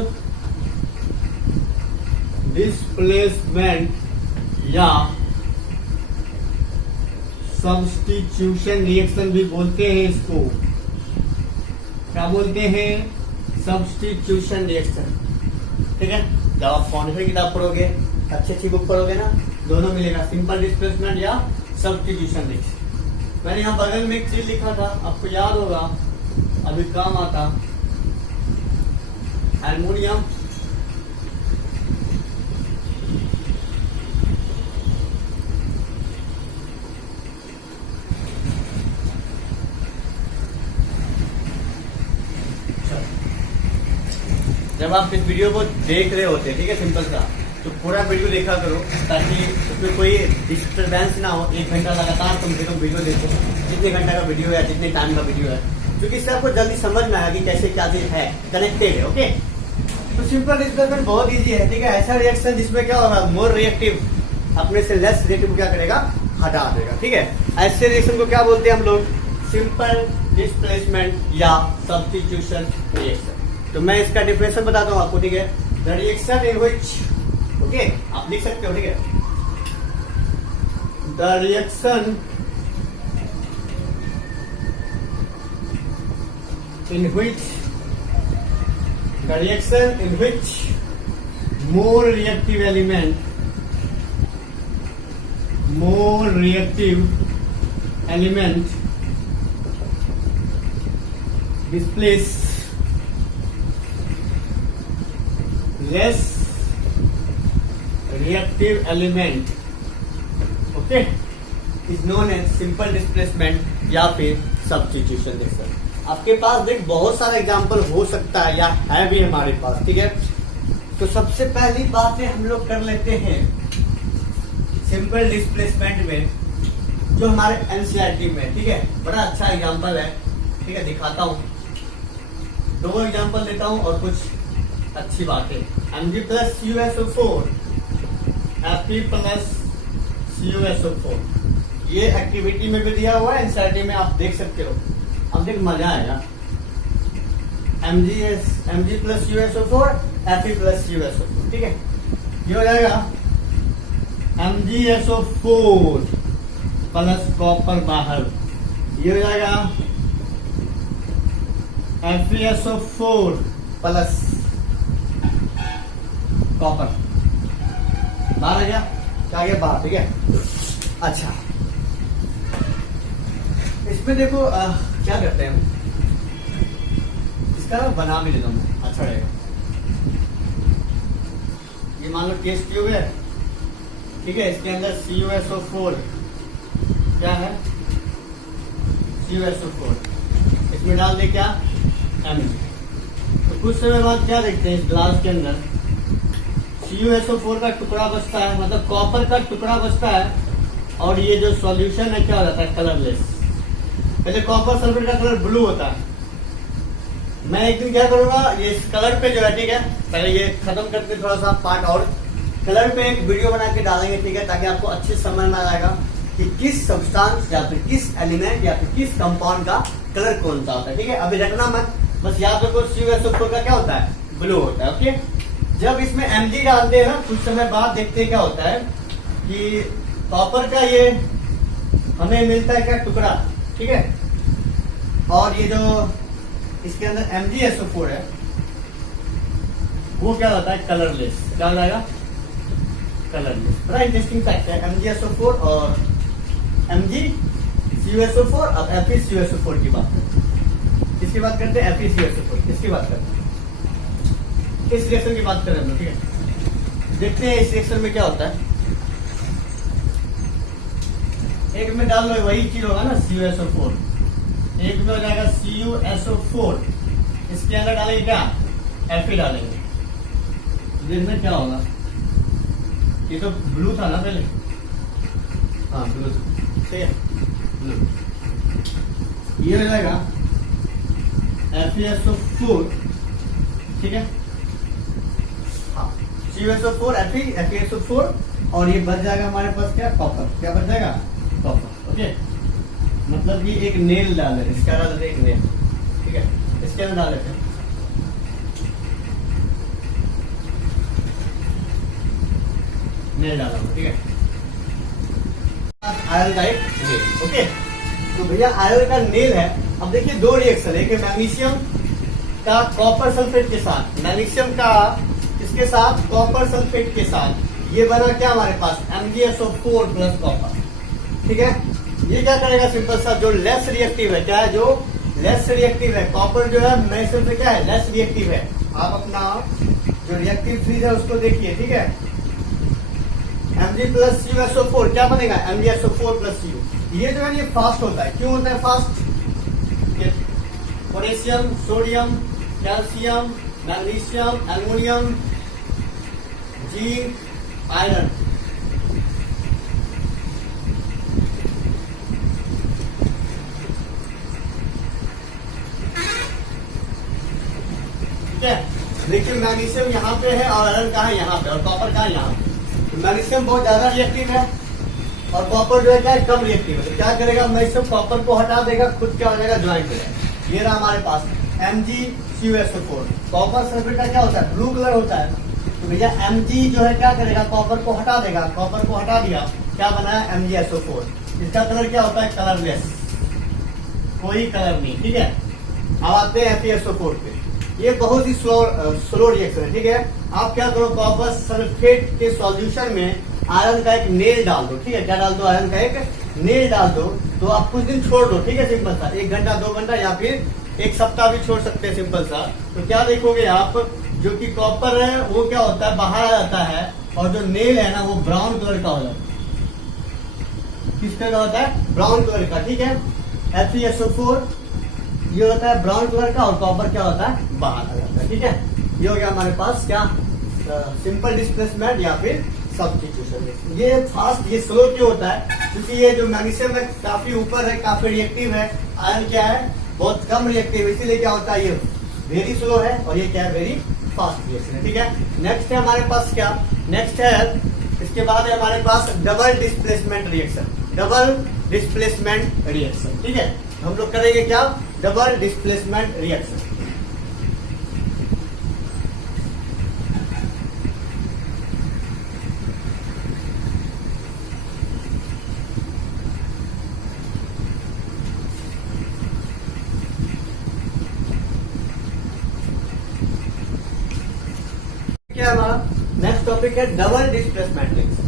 डिस्प्लेसमेंट या सब्स्टिट्यूशन रिएक्शन भी बोलते हैं इसको, क्या बोलते हैं, सब्स्टिट्यूशन रिएक्शन, ठीक है। जब आप फाउंडेशन किताब पढ़ोगे, अच्छी अच्छी बुक पढ़ोगे ना, दोनों मिलेगा, सिंपल डिस्प्लेसमेंट या सब्स्टिट्यूशन रिएक्शन। मैंने यहाँ बगल में एक चीज लिखा था, आपको याद होगा, अभी काम आता, एल्युमिनियम जब आप इस वीडियो को देख रहे होते हैं, ठीक है, सिंपल सा, तो पूरा वीडियो देखा करो ताकि उसमें कोई डिस्टर्बेंस ना हो। 1 घंटा लगातार कम से कम वीडियो देखो, कितने घंटा का वीडियो है, कितने टाइम का वीडियो है, क्योंकि इससे आपको जल्दी समझ में आएगा कि कैसे क्या चीज है, कनेक्टेड है, ओके। तो सिंपल डिस्प्लेसमेंट बहुत इजी है, ठीक है। ऐसा रिएक्शन जिसमें क्या होगा, मोर रिएक्टिव अपने से लेस रिएक्टिव क्या करेगा, हटा देगा, ठीक है। ऐसे रिएक्शन को क्या बोलते हैं हम लोग, सिंपल डिस्प्लेसमेंट या सब्स्टिट्यूशन रिएक्शन। तो मैं इसका डिफिनेशन बताता हूं आपको, ठीक है। The reaction in which, okay, आप लिख सकते हो, ठीक है। The reaction in which, the reaction in which more reactive element displace less reactive element, okay, is known as simple displacement या फिर substitution रिएक्शन। आपके पास देख बहुत सारा एग्जाम्पल हो सकता है या है भी हमारे पास, ठीक है। तो सबसे पहली बात हम लोग कर लेते हैं सिंपल डिस्प्लेसमेंट में, जो हमारे एनसीईआरटी में, ठीक है, बड़ा अच्छा एग्जाम्पल है, ठीक है, दिखाता हूं, 2 एग्जाम्पल देता हूं और कुछ अच्छी बातें। Mg+CuSO4, Fe+CuSO4, ये एक्टिविटी में भी दिया हुआ है, एनसीईआरटी में आप देख सकते हो। अब देख मजा आएगा। Mg plus USO4 Fe plus USO4, ठीक है। ये हो जाएगा MgSO4 प्लस कॉपर बाहर, ये हो जाएगा FeSO4 प्लस कॉपर बाहर आ गया, क्या गया बाहर, ठीक है। अच्छा, इसमें देखो क्या करते हैं हम, इसका ना बना भी देता हूँ, अच्छा रहेगा। ये मान लो टेस्ट ट्यूब है, ठीक है, इसके अंदर CuSO4 क्या है, CuSO4, इसमें डाल दे क्या, Mg। तो कुछ समय बाद क्या देखते हैं, इस ग्लास के अंदर CuSO4 का टुकड़ा बचता है, मतलब कॉपर का टुकड़ा बचता है, और ये जो सॉल्यूशन है क्या हो जाता है, कलरलेस। पहले कॉपर सल्फेट का कलर ब्लू होता है। मैं एक दिन क्या करूंगा, ये कलर पे जो है, ठीक है, पहले ये खत्म करके थोड़ा सा पार्ट और कलर पे एक वीडियो बना के डालेंगे, ठीक है, ताकि आपको अच्छे समझ में आएगा कि किस सब्सटेंस या फिर किस एलिमेंट या फिर किस कंपाउंड का कलर कौन सा होता है, ठीक है। अभी रखना मत, बस याद रखो CuSO4 का क्या होता है, ब्लू होता है, ओके। जब इसमें Mg डालते हैं ना, कुछ समय बाद देखते हैं क्या होता है कि कॉपर का ये हमें मिलता है क्या, टुकड़ा, ठीक है, और ये जो इसके अंदर MgSO4 है वो क्या होता है, कलरलेस, क्या हो जाएगा, कलरलेस। बड़ा इंटरेस्टिंग फैक्ट है, MgSO4 और MgCuSO4। अब FeCuSO4 की बात करते हैं, किसकी बात करते हैं, FeCuSO4, किसकी बात करते हैं, इस रिएक्शन की बात करें हम, ठीक है। देखते हैं इस रिएक्शन में क्या होता है। एक में डाल लो वही चीज होगा ना, CuSO4, एक में हो जाएगा CuSO4, इसके अंदर डालेंगे क्या, Fe डालेंगे, जिसमें क्या होगा, ये तो ब्लू था ना पहले, हाँ ब्लू, ठीक है, ब्लू, ये हो जाएगा FeSO4, ठीक है, हाँ, CuSO4 FeSO4, और ये बच जाएगा हमारे पास क्या, कॉपर, क्या बच जाएगा, कॉपर, ओके। मतलब ये एक नेल डाल देते, इसका डाल देते एक नेल, ठीक है, इसके अंदर डाल देते हैं, नेल डाला, ठीक है, आयरन का एक नेल, ओके। तो भैया आयरन का नेल है। अब देखिए दो रिएक्शन, एक है मैग्नीशियम का कॉपर सल्फेट के साथ, मैग्नीशियम का इसके साथ कॉपर सल्फेट के साथ, ये बना क्या हमारे पास, MgSO4 प्लस कॉपर, ठीक है। ये क्या करेगा, सिंपल सा, जो लेस रिएक्टिव है, क्या है, जो लेस रिएक्टिव है, कॉपर जो है मैग्नीशियम से क्या है, लेस रिएक्टिव है। आप अपना जो रिएक्टिव फ्रीज है उसको देखिए, ठीक है, Mg प्लस CuSO4 क्या बनेगा, MgSO4 प्लस Cu। ये जो है ये फास्ट होता है, क्यों होता है fast, potassium, sodium, calcium, magnesium, aluminium, zinc, iron, ठीक है। देखिए मैग्नीशियम यहाँ पे है और आयरन कहाँ है, यहाँ पे, और कॉपर कहाँ है, यहाँ पे। मैग्नीशियम बहुत ज्यादा रिएक्टिव है और कॉपर जो है क्या है, कम रिएक्टिव है। तो क्या करेगा, मैग्नीशियम कॉपर को हटा देगा, खुद क्या हो जाएगा, ज्वाइंट हो जाएगा। ये रहा हमारे पास MgCuSO4। कॉपर सल्फेट का क्या होता है, ब्लू कलर होता है। तो भैया Mg जो है क्या करेगा, कॉपर को हटा देगा, कॉपर को हटा दिया, क्या बनाया, MgSO4। इसका कलर क्या होता है, कलरलेस, कोई कलर नहीं, ठीक है। अब आते हैं FeSO4 पे। ये बहुत ही स्लो रिएक्शन है, ठीक है। आप क्या करो, कॉपर सल्फेट के सॉल्यूशन में आयरन का एक नेल डाल दो, ठीक है, क्या डाल दो, आयरन का एक नेल डाल दो। तो आप कुछ दिन छोड़ दो, ठीक है, सिंपल सा, 1 घंटा 2 घंटा या फिर 1 सप्ताह भी छोड़ सकते हैं, सिंपल सा। तो क्या देखोगे आप, जो कि कॉपर है वो क्या होता है, बाहर आ जाता है, और जो नेल है ना वो ब्राउन कलर का हो जाता है। किस कलर का होता है, ब्राउन कलर का, ठीक है। FeSO4 ये होता है ब्राउन कलर का, और कॉपर क्या होता है, बाहर आ जाता है, ठीक है। ये हो गया हमारे पास क्या, सिंपल डिस्प्लेसमेंट या फिर सब्स्टिट्यूशन। ये फास्ट, ये स्लो क्यों होता है, क्योंकि ये जो मैग्नीशियम है काफी ऊपर है, काफी रिएक्टिव है। आयरन क्या है, बहुत कम रिएक्टिव है, इसीलिए क्या होता है, ये वेरी स्लो है, और ये क्या है, वेरी फास्ट रिएक्शन है, ठीक है। नेक्स्ट है हमारे पास क्या, नेक्स्ट है, इसके बाद है हमारे पास double displacement reaction, double displacement reaction, ठीक है। हम लोग करेंगे क्या, डबल डिस्प्लेसमेंट रिएक्शन। टॉपिक है डबल डिस्प्लेसमेंट रिएक्शन।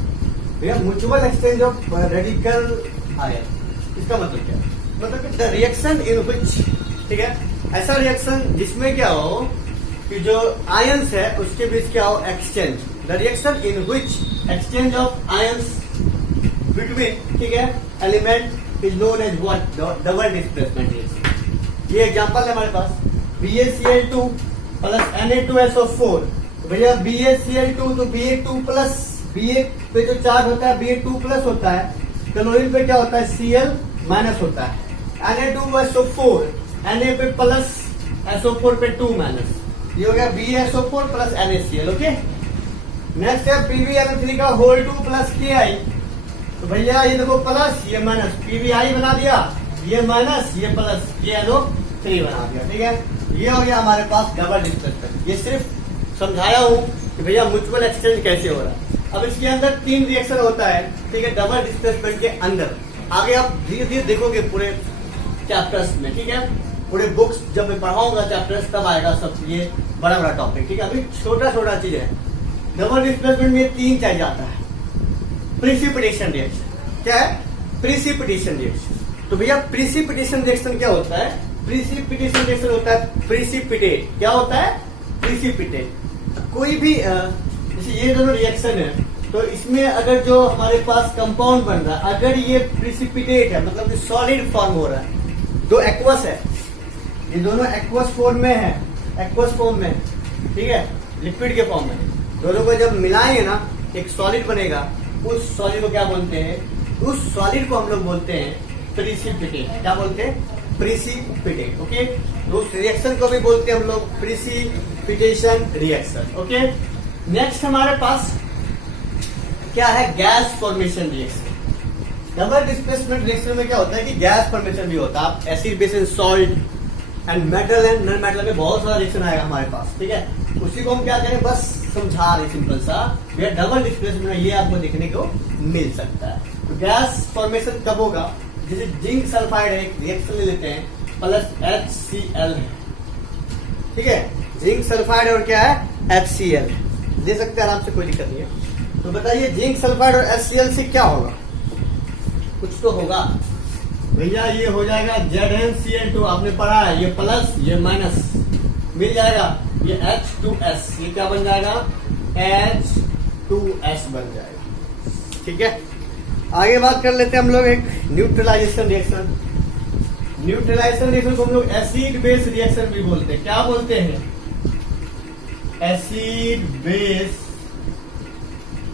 भैया mutual exchange of radical ion, इसका मतलब क्या है? मतलब कि द रिएक्शन इन विच, ठीक है, ऐसा रिएक्शन जिसमें क्या हो कि जो आयंस है उसके बीच क्या हो, exchange. The reaction in which exchange of ions between, ठीक है, element is known as what, double displacement reaction. ये एग्जांपल है हमारे पास, BaCl2 प्लस Na2SO4। भैया BaCl2 तो Ba2 प्लस, Ba पे जो चार्ज होता है Ba2 प्लस होता है, क्लोरीन पे क्या होता है, Cl माइनस होता है। Na2SO4, Na पे प्लस, SO4 पे 2 माइनस, ये हो गया BaSO4 plus NaCl। Okay, next है PbNO3 का होल 2 प्लस Ki। तो भैया ये देखो प्लस, ये माइनस, PbI बना दिया, ये माइनस, ये प्लस, ये NO3 बना दिया। ठीक है, ये हो गया हमारे पास डबल डिस्प्लेसमेंट। ये सिर्फ समझाया हूं कि भैया म्यूचुअल एक्सचेंज कैसे हो रहा है। अब इसके अंदर 3 रिएक्शन होता है, ठीक है, डबल डिस्प्लेसमेंट के अंदर। आगे आप धीरे धीरे देखोगे पूरे चैप्टर्स में, ठीक है, पूरे बुक्स जब मैं पढ़ाऊंगा चैप्टर्स तब आएगा सब ये बड़ा बड़ा टॉपिक। ठीक है, अभी छोटा छोटा चीज है। डबल डिस्प्लेसमेंट में 3 चाहिए आता है। प्रिसिपिटेशन रिएक्शन, क्या है, प्रिसिपिटेशन रिएक्शन। तो भैया प्रिसिपिटेशन रिएक्शन क्या होता है? प्रिसिपिटेशन रिएक्शन होता है प्रिसिपिटेट। क्या होता है? प्रिसिपिटेट। कोई भी जैसे ये दोनों रिएक्शन है, तो इसमें अगर जो हमारे पास कंपाउंड बन रहा है, अगर ये प्रिसिपिटेट है, मतलब सॉलिड फॉर्म हो रहा है, दो एक्वस है, ये दोनों एक्वस फॉर्म में है, एक्वस फॉर्म में, ठीक है, लिक्विड के फॉर्म में, दोनों को जब मिलाएंगे ना एक सॉलिड बनेगा। उस सॉलिड को क्या बोलते हैं? उस सॉलिड को हम लोग बोलते हैं प्रिसिपिटेट। क्या बोलते हैं? प्रिसिपिटेट। ओके, उस रिएक्शन को भी बोलते हैं हम लोग प्रिसिपिटेशन रिएक्शन। ओके, नेक्स्ट हमारे पास क्या है? Gas formation reaction. Double displacement reaction में क्या होता है कि गैस फॉर्मेशन भी होता है। आप acid base and salt and metal and non metal में बहुत सारा रिएक्शन आएगा हमारे पास। ठीक है, उसी को हम क्या करें, बस समझा रहे सिंपल सा। ये डबल डिस्प्लेसमेंट में ये आपको देखने को मिल सकता है। तो गैस फॉर्मेशन कब होगा? जैसे जिंक सल्फाइड है, रिएक्शन ले लेते हैं, प्लस HCl है, ठीक है, जिंक सल्फाइड और क्या है? HCl ले सकते हैं आराम से, कोई दिक्कत नहीं है। तो बताइए जिंक सल्फाइड और HCl से क्या होगा? कुछ तो होगा भैया। ये हो जाएगा ZnCl2, आपने पढ़ा है, ये प्लस ये माइनस मिल जाएगा, ये H2S, ये क्या बन जाएगा? H2S बन जाएगा। ठीक है, आगे बात कर लेते हैं हम लोग एक न्यूट्रलाइजेशन रिएक्शन। न्यूट्रलाइजेशन रिएक्शन को हम लोग एसिड बेस रिएक्शन भी बोलते हैं। क्या बोलते हैं? एसिड बेस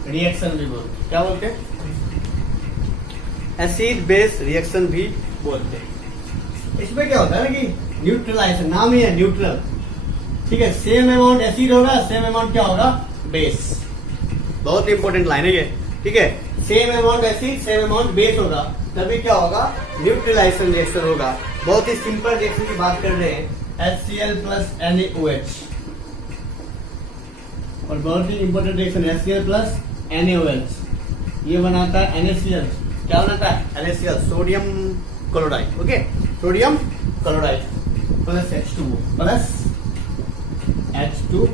रिएक्शन भी बोलते हैं। क्या बोलते हैं? एसिड बेस रिएक्शन भी बोलते हैं। इसमें क्या होता है ना कि न्यूट्रलाइजेशन, नाम ही है न्यूट्रल, ठीक है, सेम अमाउंट एसिड होगा, सेम अमाउंट क्या होगा? बेस। बहुत इंपॉर्टेंट लाइन है ये, ठीक है, same amount acid same amount base होगा, तभी क्या होगा? न्यूट्रलाइजेशन रिएक्शन होगा। बहुत ही सिंपल रिएक्शन की बात कर रहे हैं, HCl प्लस NaOH, और बहुत ही important reaction HCl plus NaOH, ये बनाता है NaCl। क्या बनाता है? NaCl, sodium chloride. Okay, sodium chloride plus H2O plus H2O।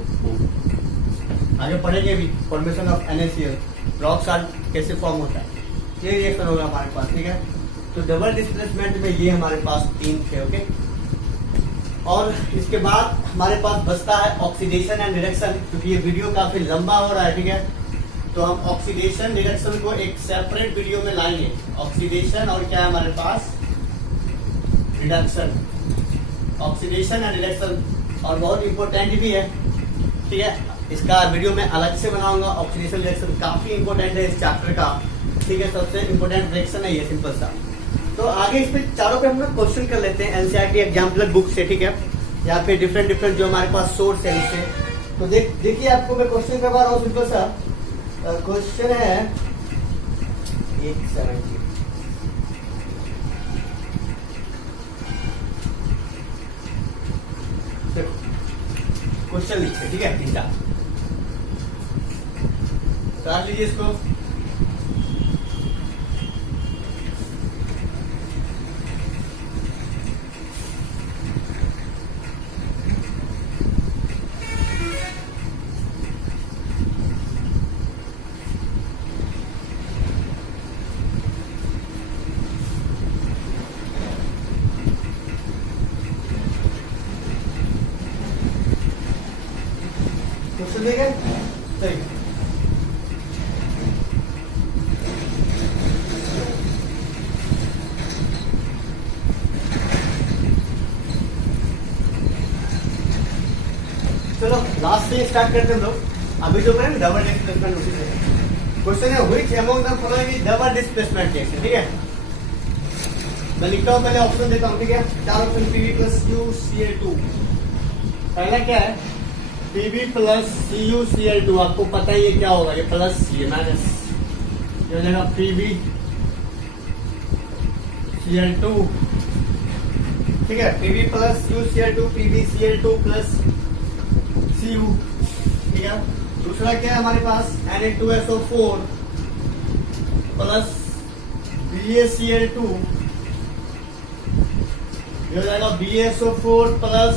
आगे पढ़ेंगे भी formation of NaCl, rock salt कैसे फॉर्म होता है, ये रिएक्शन होगा हमारे पास। ठीक है, तो डबल डिस्प्लेसमेंट में ये हमारे पास 3 थे। ओके, और इसके बाद हमारे पास बचता है ऑक्सीडेशन एंड रिडक्शन, क्योंकि ये वीडियो काफी लंबा हो रहा है। ठीक है, तो हम ऑक्सीडेशन रिडक्शन को एक सेपरेट वीडियो में लाएंगे। ऑक्सीडेशन और क्या है हमारे पास? रिडक्शन, ऑक्सीडेशन एंड रिडक्शन, और बहुत इंपॉर्टेंट भी है। ठीक है, इसका वीडियो मैं अलग से बनाऊंगा। ऑक्सीडेशन रिएक्शन काफी इंपॉर्टेंट है इस चैप्टर का। ठीक है, सबसे इंपॉर्टेंट रिएक्शन है ये, सिंपल सा। तो आगे इस पे चारों पे हम लोग क्वेश्चन कर लेते हैं एनसीईआरटी एग्जाम्पलर बुक से। ठीक है, या फिर डिफरेंट डिफरेंट जो हमारे पास सोर्स है उससे। तो देखिए आपको मैं क्वेश्चन करवा रहा हूँ, सिंपल सा क्वेश्चन है 870। देखो क्वेश्चन लिखिए, ठीक है, 3 काट लीजिए इसको। लास्ट से स्टार्ट करते हैं हम लोग। अभी जो करें डबल डिस्प्लेसमेंट उसी से क्वेश्चन है, which among the following is double displacement reaction. ठीक है, मैं लिखता हूँ, पहले ऑप्शन देता हूँ। ठीक है, 4 ऑप्शन पीवी प्लस CuCl2। पहला क्या है, पीवी प्लस CuCl2। आपको पता ही है क्या होगा, ये प्लस ये माइनस, ये हो जाएगा पीवी Cl2। ठीक है, PV plus CuCl2, PbCl2 plus Cu। ठीक है, दूसरा क्या है हमारे पास, Na2SO4 प्लस BaCl2, ये हो जाएगा BaSO4 प्लस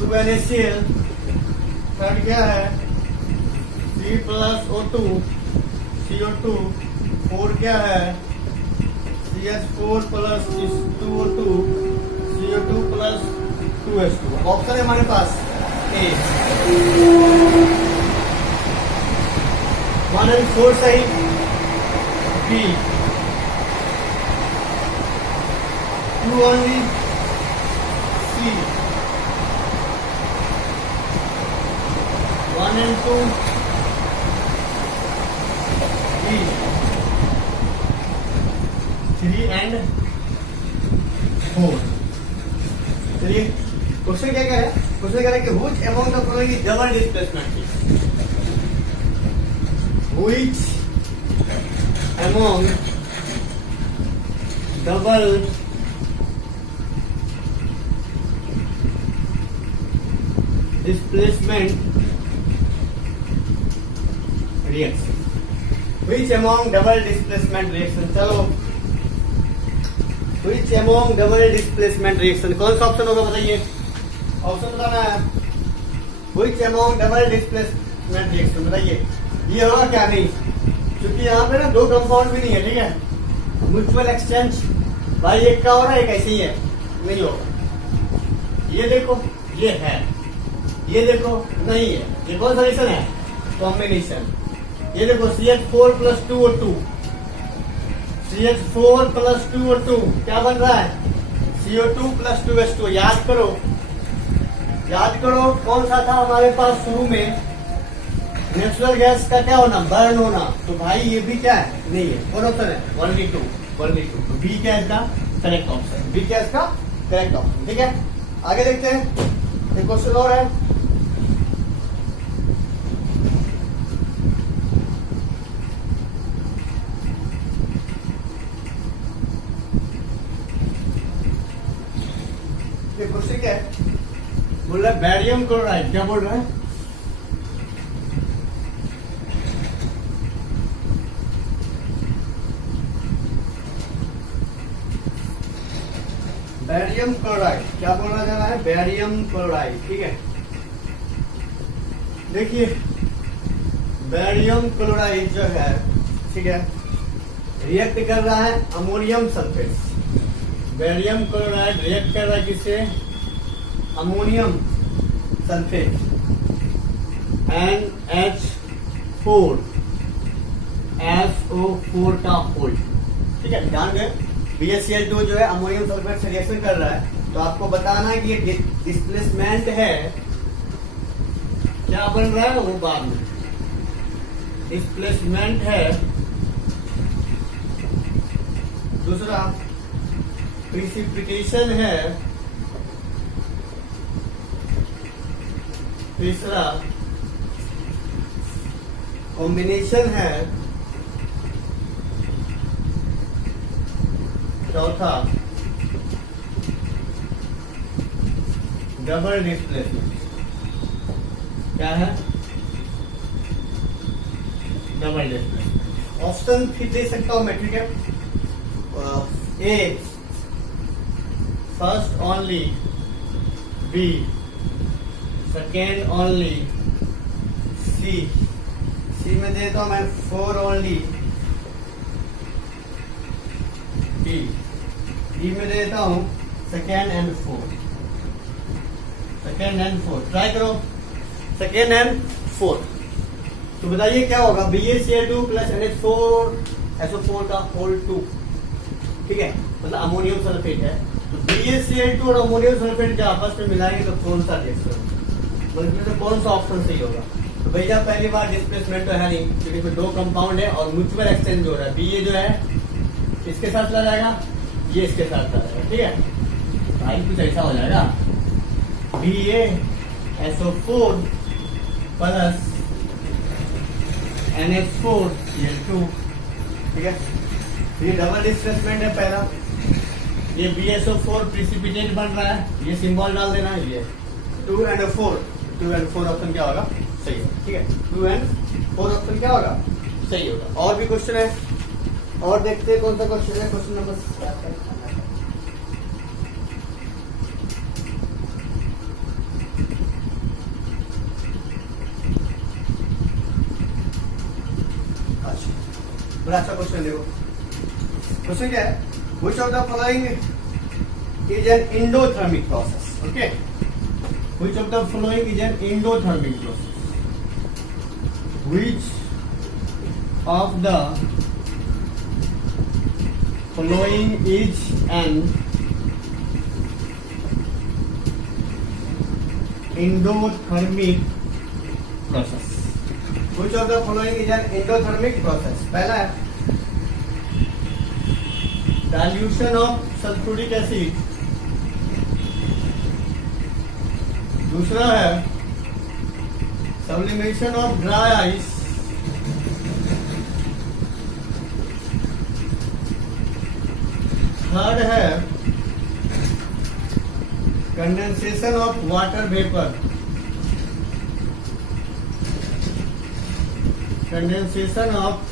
2NaCl। थर्ड क्या है, C प्लस O2 CO2। 4 क्या है, CH4 plus 2O2 CO2 plus 2H2। Option है हमारे पास ए 1 and 4 सही, B 2 only, C 1 and 2, B 3 and 4। चलिए क्वेश्चन क्या है, क्वेश्चन कह रहा है कि which among the following is double displacement. Which among double displacement reaction. Which among double displacement reaction. चलो, which among double displacement reaction, कौन सा ऑप्शन होगा बताइए, ऑप्शन बताना है। Which among double displacement reaction बताइए, ये होगा क्या, नहीं, क्योंकि यहाँ पे ना दो कंपाउंड भी नहीं है। ठीक है, म्यूचुअल एक्सचेंज भाई एक का हो रहा है, एक ऐसे ही है, नहीं होगा। ये देखो, ये है, ये देखो नहीं है, ये कौन सा रिएक्शन है, कॉम्बिनेशन। ये देखो CH4 plus 2O2, CH4 plus 2O2 क्या बन रहा है, CO2 प्लस 2H2। याद करो, याद करो कौन सा था हमारे पास शुरू में, नेचुरल गैस का क्या होना, बर्न होना। तो भाई ये भी क्या है, नहीं है, कौन ऑप्शन है, 1D2। तो बी क्या है इसका करेक्ट ऑप्शन, बी क्या है इसका करेक्ट ऑप्शन। ठीक है, आगे देखते हैं, एक क्वेश्चन और है। क्वेश्चन क्या है, बोल रहा है बैरियम क्लोराइड, क्या बोल रहा है, बैरियम क्लोराइड, क्या बोलना जा रहा है, बैरियम क्लोराइड। ठीक है, देखिए बैरियम क्लोराइड जो है, ठीक है, रिएक्ट कर रहा है ammonium sulphate. Barium chloride react कर रहा है किससे, अमोनियम सल्फेट NH4 SO4 का होल्ड। ठीक है, ध्यान दें, BaCl2 जो है अमोनियम सल्फेट से रिएक्शन कर रहा है, तो आपको बताना है कि ये डिस्प्लेसमेंट है, क्या बन रहा है वो बाद में, डिस्प्लेसमेंट है। दूसरा प्रिसिपिटेशन है, तीसरा कॉम्बिनेशन है, चौथा डबल डिस्प्लेसमेंट। क्या है, डबल डिस्प्लेसमेंट। ऑप्शन फिर दे सकता हूं मैं, ठीक है, a first only, b second only, c में देता हूं मैं 4 ओनली, डी में देता हूं second and fourth, second and fourth. Try करो सेकेंड एंड फोर्थ। तो बताइए क्या होगा, BaCl2 प्लस NH4SO4 का होल 2। ठीक है, मतलब अमोनियम सल्फेट है। तो BaCl2 और अमोनियम सल्फेट जब आपस में मिलाएंगे तो कौन सा रिएक्शन, तो इसमें से कौन सा ऑप्शन सही होगा? तो भैया पहली बार डिस्प्लेसमेंट तो है नहीं, क्योंकि इसमें दो कंपाउंड है और म्यूचुअल एक्सचेंज हो रहा है। बी ए जो है इसके साथ चला जाएगा, ये इसके साथ चला जाएगा, ठीक है। भाई कुछ ऐसा हो जाएगा, BaSO4 प्लस NH4 Cl2, ठीक है। ये डबल डिस्प्लेसमेंट है पहला, ये BaSO4 प्रिसिपिटेट बन रहा है, ये सिंबल डाल देना है, ये 2 and 4 ऑप्शन क्या होगा? सही होगा, ठीक है। 2 and 4 ऑप्शन क्या होगा? सही होगा। और भी क्वेश्चन है, और देखते हैं कौन सा क्वेश्चन है। Question number 7। बड़ा अच्छा क्वेश्चन देखो, क्वेश्चन क्या है? Which of the following is an endothermic process? Okay, which of the following is an endothermic process? Which of the following is an endothermic process? Which of the following is an endothermic process? पहला है डाइल्यूशन ऑफ सल्फ्यूरिक एसिड, दूसरा है sublimation of dry ice, third है condensation of water vapour, condensation of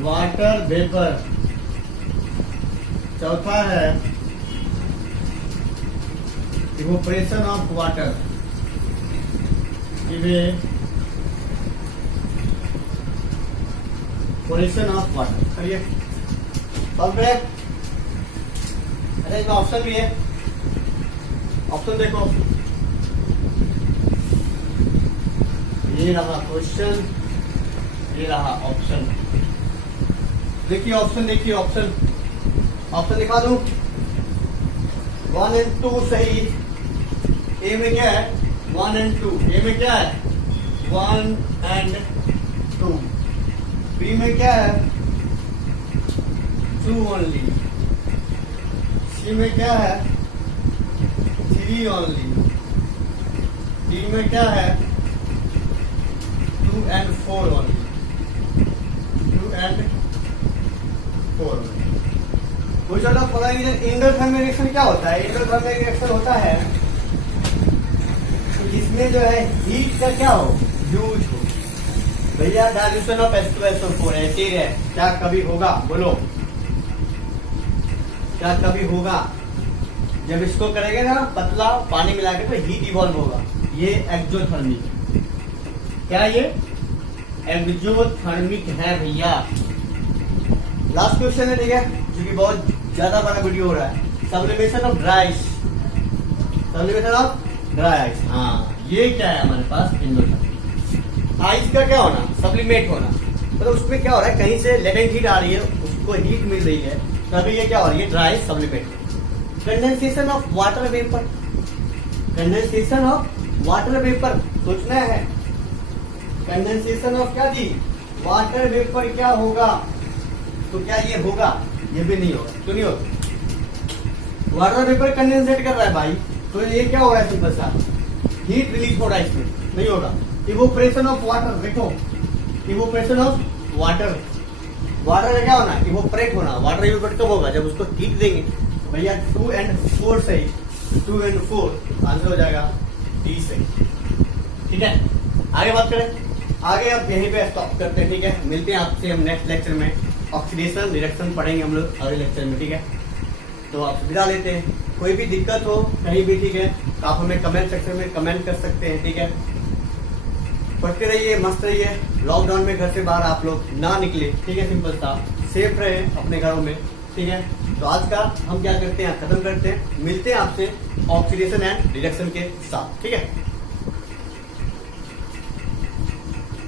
water vapour, चौथा है evaporation of water, evaporation of water. करिए सॉल्व करें। अरे इसमें ऑप्शन भी है, ऑप्शन देखो, ये रहा क्वेश्चन, ये रहा ऑप्शन। देखिए ऑप्शन, देखिए ऑप्शन, ऑप्शन दिखा दूं। 1 and 2 सही। ए में क्या है? 1 and 2। ए में क्या है? 1 and 2। बी में क्या है? 2 only। सी में क्या है? 3 only। डी में क्या है? 2 and 4 only। 2 and 4। कुछ और फॉलोइंग एंडोथर्मिक रिएक्शन क्या होता है? एंडोथर्मिक रिएक्शन होता है जिसमें जो है हीट का क्या हो? यूज हो। भैया डाइल्यूशन ऑफ H2SO4 एसिड है, क्या कभी होगा? बोलो, क्या कभी होगा? जब इसको करेंगे ना पतला पानी मिला के तो हीट इवॉल्व होगा। ये एक्सोथर्मिक है। क्या ये एक्सोथर्मिक है भैया? लास्ट क्वेश्चन है, ठीक है, क्योंकि बहुत ज्यादा बड़ा वीडियो हो रहा है। Sublimation of dry ice, sublimation of dry ice. हाँ, ये क्या है हमारे पास? एंडोथर्मिक। आइस का क्या होना? सब्लिमेट होना, मतलब उसमें क्या हो रहा है? कहीं से लेटेंट हीट आ रही है, उसको हीट मिल रही है, तभी ये क्या हो रही है? Dry sublimate. Condensation of water vapour, condensation of water vapour सोचना है। कंडेंसेशन ऑफ क्या जी? वाटर वेपर क्या होगा? तो क्या ये होगा? ये भी नहीं होगा। क्यों नहीं होगा? वाटर वेपर कंडेंसेट कर रहा है भाई, तो ये क्या हो रहा है? सिंपल सा हीट रिलीज हो रहा है, इसमें नहीं होगा। इवोपरेशन ऑफ वाटर, देखो इवोपरेशन ऑफ वाटर, वाटर का क्या होना? इवोपरेट होना। वाटर इवोपरेट कब होगा? जब उसको हीट देंगे। भैया 2 and 4 सही, 2 and 4 आंसर हो जाएगा डी सही, ठीक है। आगे बात करें, आगे अब यहीं पे स्टॉप करते हैं, ठीक है। मिलते हैं आपसे हम नेक्स्ट लेक्चर में। ऑक्सीडेशन रिडक्शन पढ़ेंगे हम लोग अगले लेक्चर में, ठीक है। तो आप विदा लेते हैं। कोई भी दिक्कत हो कहीं भी, ठीक है, तो आप हमें कमेंट सेक्शन में कमेंट कर सकते हैं, ठीक है। पढ़ते रहिए, मस्त रहिए। लॉकडाउन में घर से बाहर आप लोग ना निकले, ठीक है, सिंपल सा सेफ रहे अपने घरों में, ठीक है। तो आज का हम क्या करते हैं, खत्म करते हैं। मिलते हैं आपसे ऑक्सीडेशन एंड रिडक्शन के साथ, ठीक है।